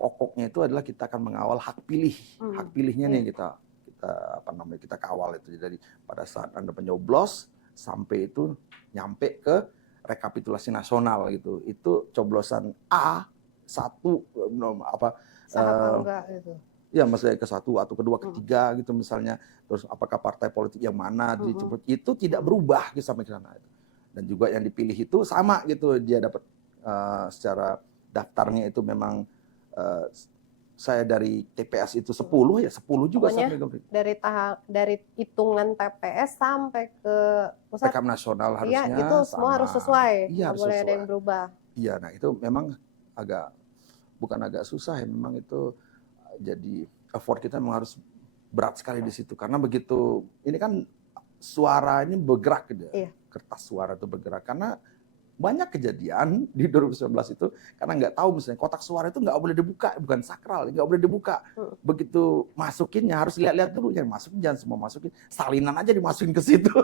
pokoknya itu adalah kita akan mengawal hak pilih, hak pilihnya nih kita apa namanya kita kawal itu. Jadi pada saat Anda penyoblos sampai itu nyampe ke rekapitulasi nasional gitu, itu coblosan A1 apa itu. Ya maksudnya ke satu atau kedua ketiga gitu misalnya, terus apakah partai politik yang mana disebut itu tidak berubah gitu sampai ke sana itu. Dan juga yang dipilih itu sama gitu, dia dapat secara daftarnya itu memang saya dari TPS itu 10 ya 10 juga. Pokoknya sampai dari hitungan TPS sampai ke pusat rekap nasional harusnya itu semua harus sesuai, nggak boleh ada yang berubah. Iya, nah itu memang bukan agak susah ya, memang itu jadi effort kita memang harus berat sekali di situ karena begitu ini kan suara ini bergerak gitu ya. Kertas suara itu bergerak karena banyak kejadian di 2019 itu karena nggak tahu misalnya kotak suara itu nggak boleh dibuka, bukan sakral, nggak boleh dibuka. Begitu masukinnya harus lihat-lihat dulu, jangan semua masukin, salinan aja dimasukin ke situ.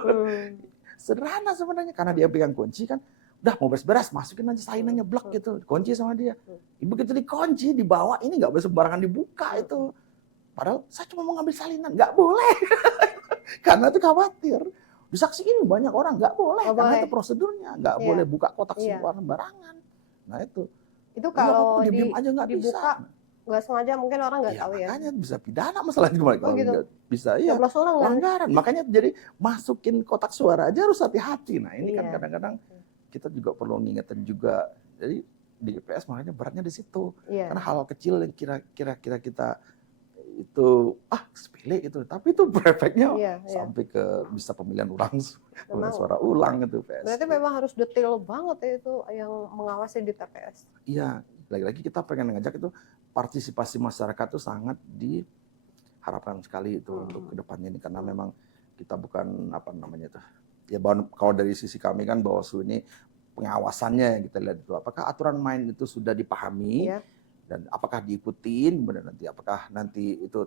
Sederhana sebenarnya karena dia pegang kunci kan, udah mau beres-beres masukin aja salinannya blok gitu, kunci sama dia. Begitu dikunci dibawa ini nggak boleh sembarangan dibuka itu. Padahal saya cuma mau ngambil salinan, nggak boleh karena itu khawatir. Di saksi ini banyak orang, nggak boleh karena itu prosedurnya, nggak boleh buka kotak suara sembarangan. Nah itu kalau diem aja nggak dibuka bisa. Nggak sengaja mungkin orang nggak tahu ya. Makanya bisa pidana masalahnya kalau gitu. Bisa ya pelanggaran. Makanya jadi masukin kotak suara aja harus hati-hati. Nah ini kan kadang-kadang kita juga perlu ngingetin juga. Jadi di IPS makanya beratnya di situ. Karena hal kecil yang kira-kira kita itu sepele gitu, tapi itu berefeknya sampai ke bisa pemilihan ulang, suara ulang gitu. Berarti memang harus detail banget ya itu yang mengawasi di TPS. Iya, lagi-lagi kita pengen ngajak itu partisipasi masyarakat itu sangat diharapkan sekali itu untuk kedepannya ini, karena memang kita bukan apa namanya itu ya, kalau dari sisi kami kan Bawaslu ini pengawasannya yang kita lihat itu apakah aturan main itu sudah dipahami dan apakah diikutin, kemudian nanti apakah nanti itu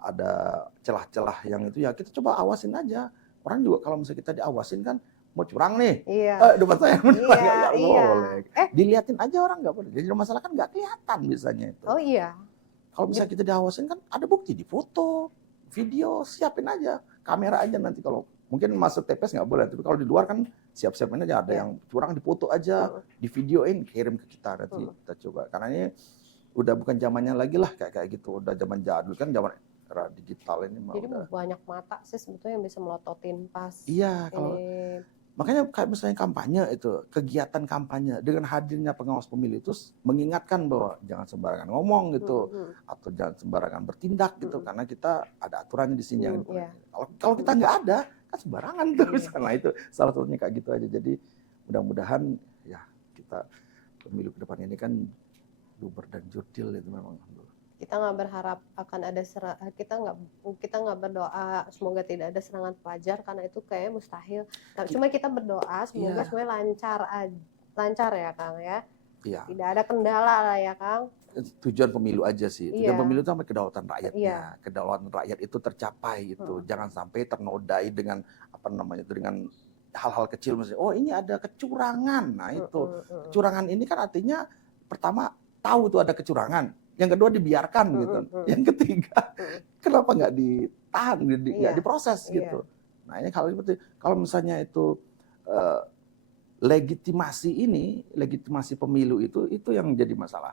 ada celah-celah yang itu ya kita coba awasin aja. Orang juga kalau misalnya kita diawasin kan mau curang nih, depan saya nggak boleh. Diliatin aja orang nggak boleh. Jadi masalah kan nggak kelihatan biasanya itu. Oh iya. Kalau misalnya kita diawasin kan ada bukti di foto, video, siapin aja. Kamera aja nanti kalau mungkin masuk TPS nggak boleh. Tapi kalau di luar kan siap-siapin aja. Ada yang curang difoto aja, di videoin, kirim ke kita nanti kita coba. Karena ini udah bukan zamannya lagi lah kayak gitu. Udah zaman jadul kan, zaman era digital ini. Jadi banyak mata sih sebetulnya yang bisa melototin pas. Iya, kalau makanya kayak misalnya kampanye itu, kegiatan kampanye dengan hadirnya pengawas pemilu itu mengingatkan bahwa jangan sembarangan ngomong gitu, atau jangan sembarangan bertindak gitu, karena kita ada aturannya di sini. Kalau kita nggak ada, kan sembarangan tuh misalnya. Nah, itu salah satunya kayak gitu aja. Jadi mudah-mudahan ya kita pemilu ke depan ini kan luber dan jurdil itu memang. Kita nggak berharap akan ada kita nggak berdoa semoga tidak ada serangan pelajar karena itu kayaknya mustahil. Cuma kita berdoa semoga semuanya lancar ya Kang ya. Tidak ada kendala lah ya Kang. Tujuan pemilu aja sih. Tujuan pemilu itu sampai kedaulatan rakyatnya. Kedaulatan rakyat itu tercapai gitu. Jangan sampai ternodai dengan apa namanya itu, dengan hal-hal kecil misalnya. Oh ini ada kecurangan. Nah itu kecurangan ini kan artinya pertama tahu tuh ada kecurangan. Yang kedua dibiarkan gitu. Yang ketiga kenapa nggak ditahan, nggak diproses gitu. Nah ini kalau misalnya itu legitimasi pemilu itu yang jadi masalah.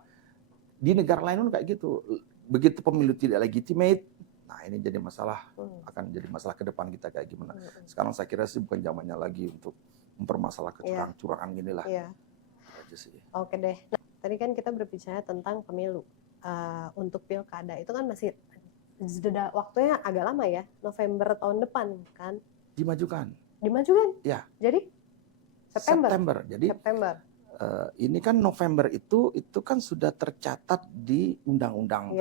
Di negara lain pun kayak gitu. Begitu pemilu tidak legitimate, nah ini jadi masalah, akan jadi masalah ke depan kita kayak gimana. Sekarang saya kira sih bukan zamannya lagi untuk mempermasalahkan curang-curangan ginilah. Aja sih. Oke deh. Nah, tadi kan kita berbicara tentang pemilu. Untuk pilkada itu kan masih jeda waktunya agak lama ya, November tahun depan kan? Dimajukan? Ya. Jadi September. Jadi September. Ini kan November itu kan sudah tercatat di undang-undang.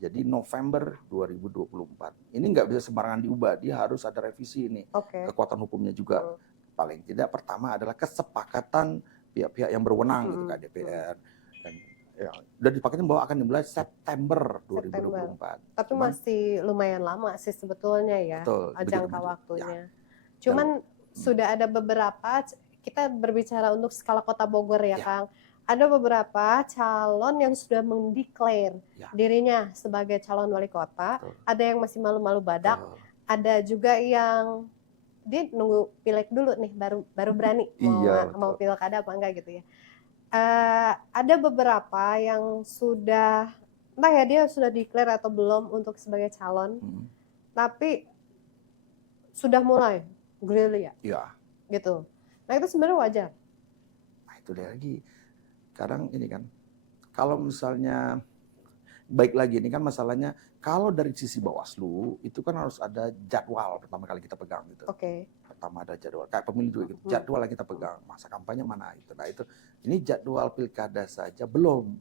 Jadi November 2024. Ini nggak bisa sembarangan diubah, dia harus ada revisi ini. Kekuatan hukumnya juga. Paling tidak pertama adalah kesepakatan pihak-pihak yang berwenang gitu, kayak DPR. Dan ya, udah disepakatin bahwa akan dimulai September 2024. Tapi masih lumayan lama sih sebetulnya ya, jangka waktunya. Cuman sudah ada beberapa, kita berbicara untuk skala kota Bogor ya Kang, ada beberapa calon yang sudah mendeklar dirinya sebagai calon wali kota, ada yang masih malu-malu badak, ada juga yang dia nunggu pileg dulu nih, baru berani mau pilkada apa enggak gitu ya. Ada beberapa yang sudah, entah ya dia sudah declare atau belum untuk sebagai calon, tapi sudah mulai gerilya, gitu. Nah itu sebenarnya wajar. Nah itu dia lagi. Sekarang ini kan, kalau misalnya baik lagi ini kan masalahnya, kalau dari sisi Bawaslu itu kan harus ada jadwal pertama kali kita pegang gitu. Pertama ada jadwal, kayak pemilu juga gitu. Jadwal yang kita pegang, masa kampanye mana itu. Nah itu, ini jadwal pilkada saja belum.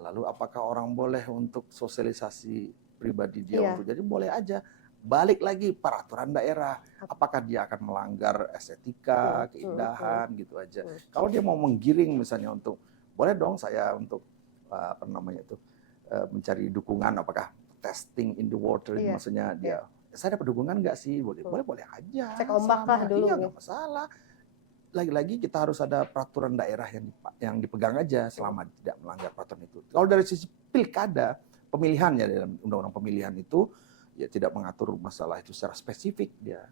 Lalu apakah orang boleh untuk sosialisasi pribadi dia untuk jadi boleh aja. Balik lagi peraturan daerah, apakah dia akan melanggar estetika, keindahan gitu aja. Kalau dia mau menggiring misalnya untuk, boleh dong saya untuk apa namanya itu mencari dukungan, apakah testing in the water, maksudnya dia saya dapat dukungan nggak sih? Boleh aja. Cek ombak lah dulu. Iya, nggak masalah. Lagi-lagi kita harus ada peraturan daerah yang dipegang aja selama tidak melanggar peraturan itu. Kalau dari sisi pilkada, pemilihan ya dalam undang-undang pemilihan itu ya tidak mengatur masalah itu secara spesifik dia.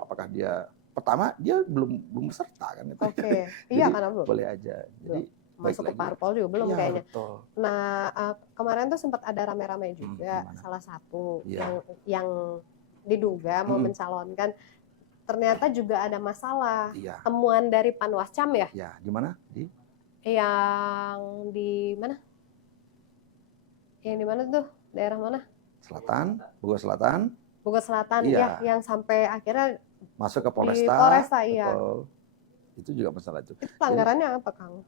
Apakah dia pertama dia belum berserta kan itu. Iya karena belum. Boleh aja. Jadi masuk ke parpol juga belum kayaknya. Betul. Nah kemarin tuh sempat ada rame-rame juga salah satu yang diduga mau mencalonkan, ternyata juga ada masalah. Temuan dari Panwascam ya? Ya, di mana? Yang di mana? Yang di mana tuh? Daerah mana? Selatan, Bogor Selatan. Bogor Selatan ya, yang sampai akhirnya masuk ke Polresta. Di Polresta iya. Itu juga masalah itu. Itu pelanggarannya apa Kang?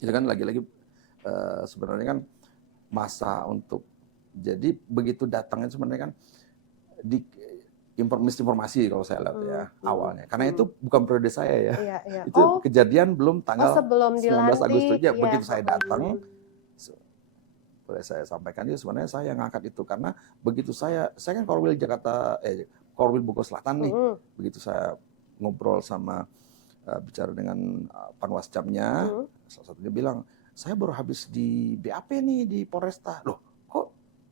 Itu kan lagi-lagi sebenarnya kan masa untuk, jadi begitu datangnya sebenarnya kan di misinformasi kalau saya lihat ya awalnya, karena itu bukan periode saya ya. Iya, iya. Itu kejadian belum tanggal sebelum 19 Agustus dilantik, ya. iya. Begitu saya datang, boleh saya sampaikan juga sebenarnya saya yang ngangkat itu karena begitu saya kan Korwil Jakarta, Korwil Bogor Selatan nih. Begitu saya ngobrol sama bicara dengan panwascamnya, salah satunya bilang, saya baru habis di BAP nih di Polresta. Loh, kok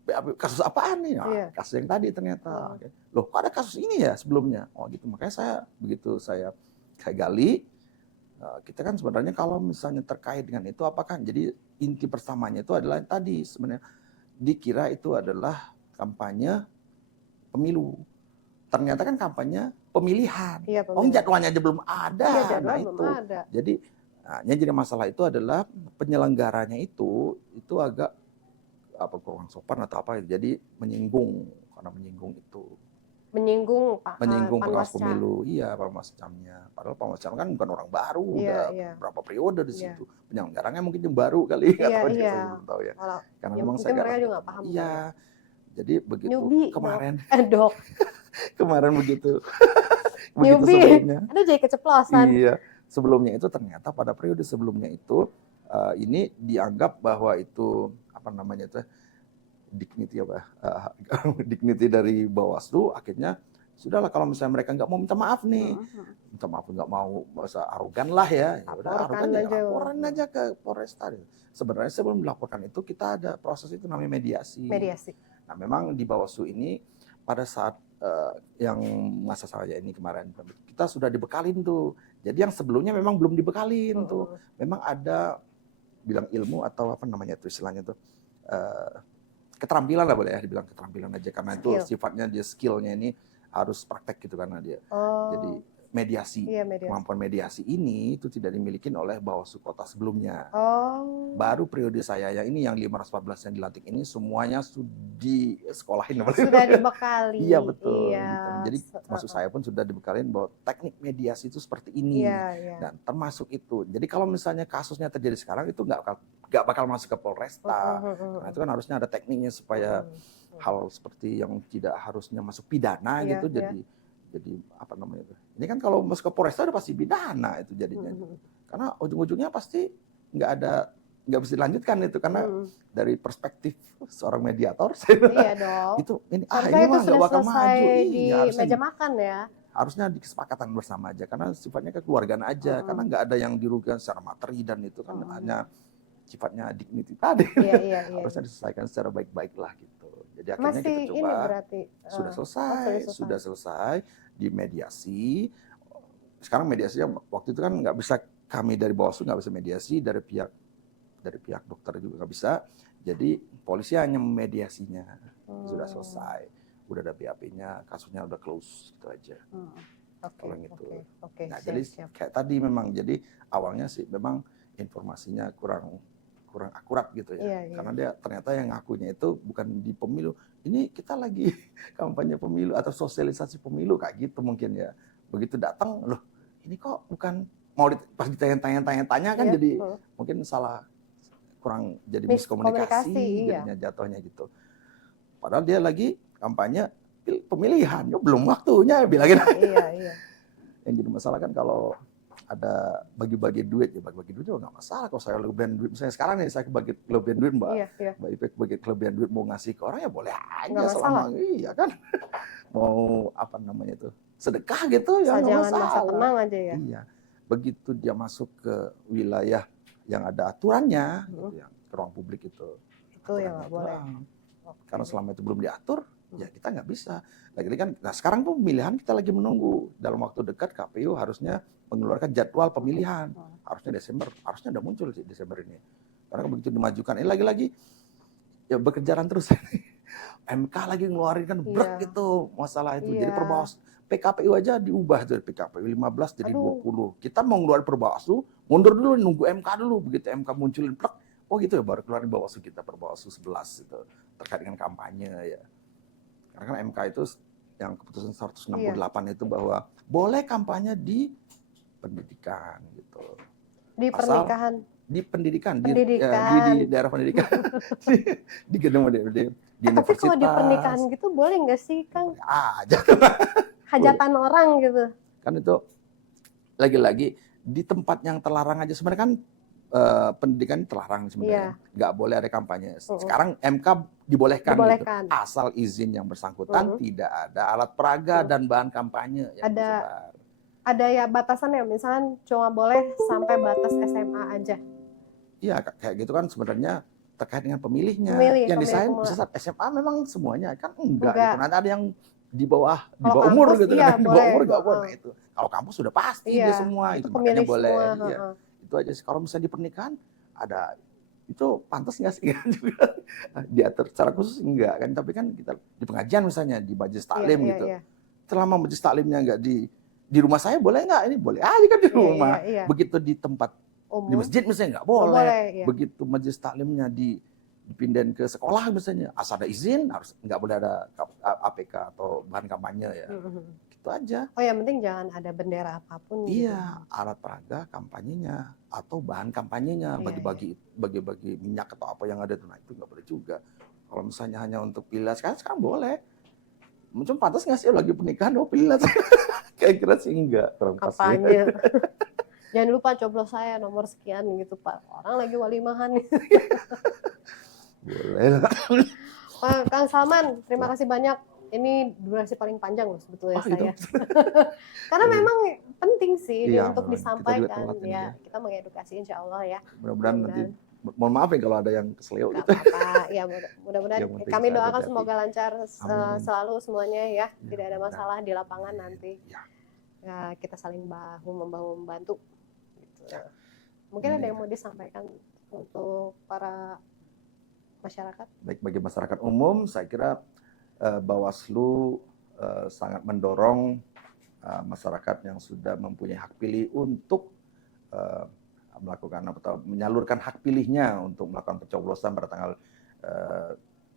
BAP kasus apaan nih? Nah, kasus yang tadi ternyata. Loh, kok ada kasus ini ya sebelumnya? Oh gitu, makanya saya begitu saya gali, kita kan sebenarnya kalau misalnya terkait dengan itu apakah, jadi inti pertamanya itu adalah tadi sebenarnya dikira itu adalah kampanye pemilu. Ternyata kan kampanye pemilihan. Iya, Oh, jadwalnya aja belum ada. Iya, jadwal nah belum itu. ada. Jadi yang jadi masalah itu adalah penyelenggaranya itu agak kurang sopan atau apa. Jadi menyinggung, karena menyinggung itu. Menyinggung pengawas pemilu, iya panwascamnya. Padahal panwascam kan bukan orang baru, udah berapa periode di situ. Penyelenggaranya mungkin yang baru kali, saya belum tahu ya. Karena memang saya mereka juga nggak paham. Iya. Jadi begitu Newbie, kemarin, dok. kemarin begitu Newbie, sebelumnya. Aduh jadi keceplosan. Iya, sebelumnya itu ternyata pada periode sebelumnya itu ini dianggap bahwa itu apa namanya itu dignity dignity dari Bawaslu, akhirnya sudahlah kalau misalnya mereka nggak mau minta maaf nih, minta maaf nggak mau, masa arogan lah ya, udah arogan ya laporan aja ke Polresta. Sebenarnya sebelum dilaporkan itu kita ada proses itu namanya mediasi. Nah memang di Bawaslu ini pada saat yang masa saya ini kemarin kita sudah dibekalin tuh, jadi yang sebelumnya memang belum dibekalin tuh, memang ada bilang ilmu atau apa namanya itu istilahnya tuh. Keterampilan lah boleh ya dibilang keterampilan aja, karena itu sifatnya dia skillnya ini harus praktek gitu karena dia. Jadi mediasi, kemampuan mediasi ini itu tidak dimiliki oleh Bawaslu Kota sebelumnya. Baru periode saya yang ini yang 514 yang dilantik ini semuanya sudah disekolahin. Sudah dibekali. Iya betul. Gitu. Jadi maksud saya pun sudah dibekalin bahwa teknik mediasi itu seperti ini. Dan termasuk itu. Jadi kalau misalnya kasusnya terjadi sekarang itu nggak bakal masuk ke Polresta. Nah itu kan harusnya ada tekniknya supaya hal seperti yang tidak harusnya masuk pidana gitu jadi apa namanya itu. Ini kan kalau masuk ke Polresta udah pasti pidana itu jadinya. Karena ujung-ujungnya pasti nggak bisa dilanjutkan itu karena dari perspektif seorang mediator iya dong. Itu ini ini mah nggak bakal maju. Di meja makan ya. Harusnya di kesepakatan bersama aja karena sifatnya kekeluargaan aja, karena nggak ada yang dirugikan secara materi dan itu kan hanya sifatnya dignity tadi. Harusnya diselesaikan secara baik-baik lah gitu. Jadi akhirnya kita coba, ini berarti, sudah selesai di mediasi. Sekarang mediasinya waktu itu kan nggak bisa, kami dari Bawaslu nggak bisa mediasi, dari pihak dokter juga nggak bisa. Jadi polisi hanya memediasinya, sudah selesai, udah ada BAP-nya, kasusnya udah close gitu aja. Nah jadi kayak tadi memang, jadi awalnya sih memang informasinya kurang akurat gitu ya. Karena dia ternyata yang ngakunya itu bukan di pemilu. Ini kita lagi kampanye pemilu atau sosialisasi pemilu kayak gitu mungkin ya. Begitu datang, loh ini kok bukan mau pas ditanya-tanya kan jadi mungkin salah, kurang jadi miskomunikasi jadinya jatuhnya gitu. Padahal dia lagi kampanye pemilihan, belum waktunya bilangin. Yang jadi masalah kan kalau ada bagi-bagi duit, ya bagi-bagi duit juga nggak masalah. Kalau saya kelebihan duit, misalnya sekarang nih saya bagi kelebihan duit Mbak, Mbak Ipek bagi kelebihan duit mau ngasih ke orang ya boleh aja selama iya kan, mau apa namanya itu sedekah gitu ya nggak masalah. Tenang aja ya. Iya, begitu dia masuk ke wilayah yang ada aturannya, gitu, yang ke ruang publik itu yang nggak boleh. Karena selama itu belum diatur, ya kita nggak bisa. Lagi kan, nah sekarang tuh pemilihan kita lagi menunggu. Dalam waktu dekat KPU harusnya mengeluarkan jadwal pemilihan. Harusnya Desember, harusnya udah muncul sih Desember ini. Karena begitu dimajukan, ini lagi-lagi ya bekerjaan terus. MK lagi ngeluarin kan berat gitu masalah itu. Jadi PKPU aja diubah dari PKPU 15 jadi 20. Kita mau ngeluarin Perbawaslu, mundur dulu nunggu MK dulu. Begitu MK munculin plek, oh gitu ya baru keluarin Bawaslu kita, Perbawaslu 11 itu terkait dengan kampanye ya. Karena kan MK itu yang keputusan 168 itu bahwa boleh kampanye di pendidikan gitu. Di pernikahan. di pendidikan, di Pendidikan. daerah pendidikan, di gedung di Tapi universitas. kalau di pernikahan gitu boleh nggak sih, Kang? Boleh aja. Hajatan orang gitu. Kan itu lagi-lagi di tempat yang terlarang aja sebenarnya kan pendidikan terlarang sebenarnya. Nggak boleh ada kampanye. Sekarang MK dibolehkan. Gitu. Asal izin yang bersangkutan tidak ada alat peraga dan bahan kampanye yang disebar. Ada ya batasan ya, misalnya cuma boleh sampai batas SMA aja. Iya, kayak gitu kan sebenarnya terkait dengan pemilihnya. Yang desain bisa SMA memang semuanya kan enggak. Gitu. Nanti ada yang di bawah umur gitu kan, di bawah umur nggak boleh. Nah, itu kalau kampus sudah pasti dia semua itu makanya boleh. Iya. Itu aja sih. Kalau misalnya di pernikahan ada itu pantas nggak sih juga diatur secara khusus enggak kan, tapi kan kita di pengajian misalnya di majelis taklim gitu. Selama majelis taklimnya enggak di rumah saya boleh nggak? Ini boleh aja kan di rumah. Begitu di tempat di masjid misalnya nggak boleh. Begitu majelis taklimnya dipindahin ke sekolah misalnya, asal ada izin harus nggak boleh ada APK atau bahan kampanye ya. Gitu aja. Oh, yang penting jangan ada bendera apapun. Iya, gitu. Alat peraga kampanyenya atau bahan kampanyenya, bagi-bagi minyak atau apa yang ada itu, nah itu nggak boleh juga. Kalau misalnya hanya untuk pilih sekarang boleh. Mungkin pantas nggak sih lagi pernikahan pilih kayak kira sih enggak. Kampanye. Jangan lupa coblos saya nomor sekian gitu Pak. Orang lagi walimahan. Boleh lah. Pak Kang Salman, terima kasih banyak. Ini durasi paling panjang loh sebetulnya saya. Karena memang penting sih untuk disampaikan. Kita mengedukasi insya Allah ya. Mudah-mudahan nanti, mohon maaf ya kalau ada yang keselio gitu. Apa-apa. Ya mudah-mudahan kami doakan semoga lancar selalu semuanya ya. Tidak ada masalah di lapangan nanti. Ya, kita saling bahu-membahu membantu. Gitu. Mungkin ada yang mau disampaikan untuk para masyarakat? Baik, bagi masyarakat umum, saya kira Bawaslu sangat mendorong masyarakat yang sudah mempunyai hak pilih untuk melakukan atau menyalurkan hak pilihnya untuk melakukan pencoblosan pada tanggal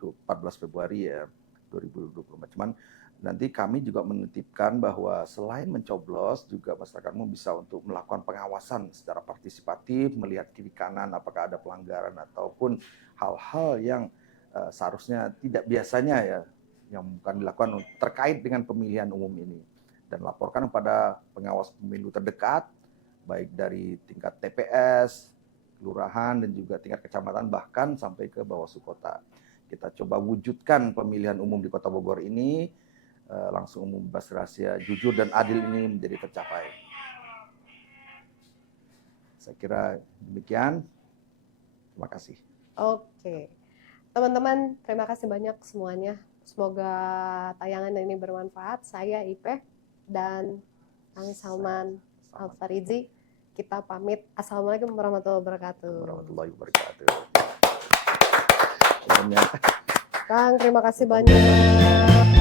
14 Februari ya 2024. Cuman nanti kami juga menitipkan bahwa selain mencoblos, juga masyarakatmu bisa untuk melakukan pengawasan secara partisipatif, melihat kiri kanan apakah ada pelanggaran ataupun hal-hal yang seharusnya tidak biasanya ya, yang bukan dilakukan terkait dengan pemilihan umum ini. Dan laporkan kepada pengawas pemilu terdekat, baik dari tingkat TPS, kelurahan, dan juga tingkat kecamatan, bahkan sampai ke Bawaslu Kota. Kita coba wujudkan pemilihan umum di Kota Bogor ini, langsung umum, bebas, rahasia, jujur, dan adil ini menjadi tercapai. Saya kira demikian. Terima kasih. Oke. Teman-teman, terima kasih banyak semuanya. Semoga tayangan ini bermanfaat. Saya Ipeh dan Kang Salman Al-Farizi. Kita pamit. Assalamualaikum warahmatullahi wabarakatuh. Warahmatullahi wabarakatuh. Kang, terima kasih banyak.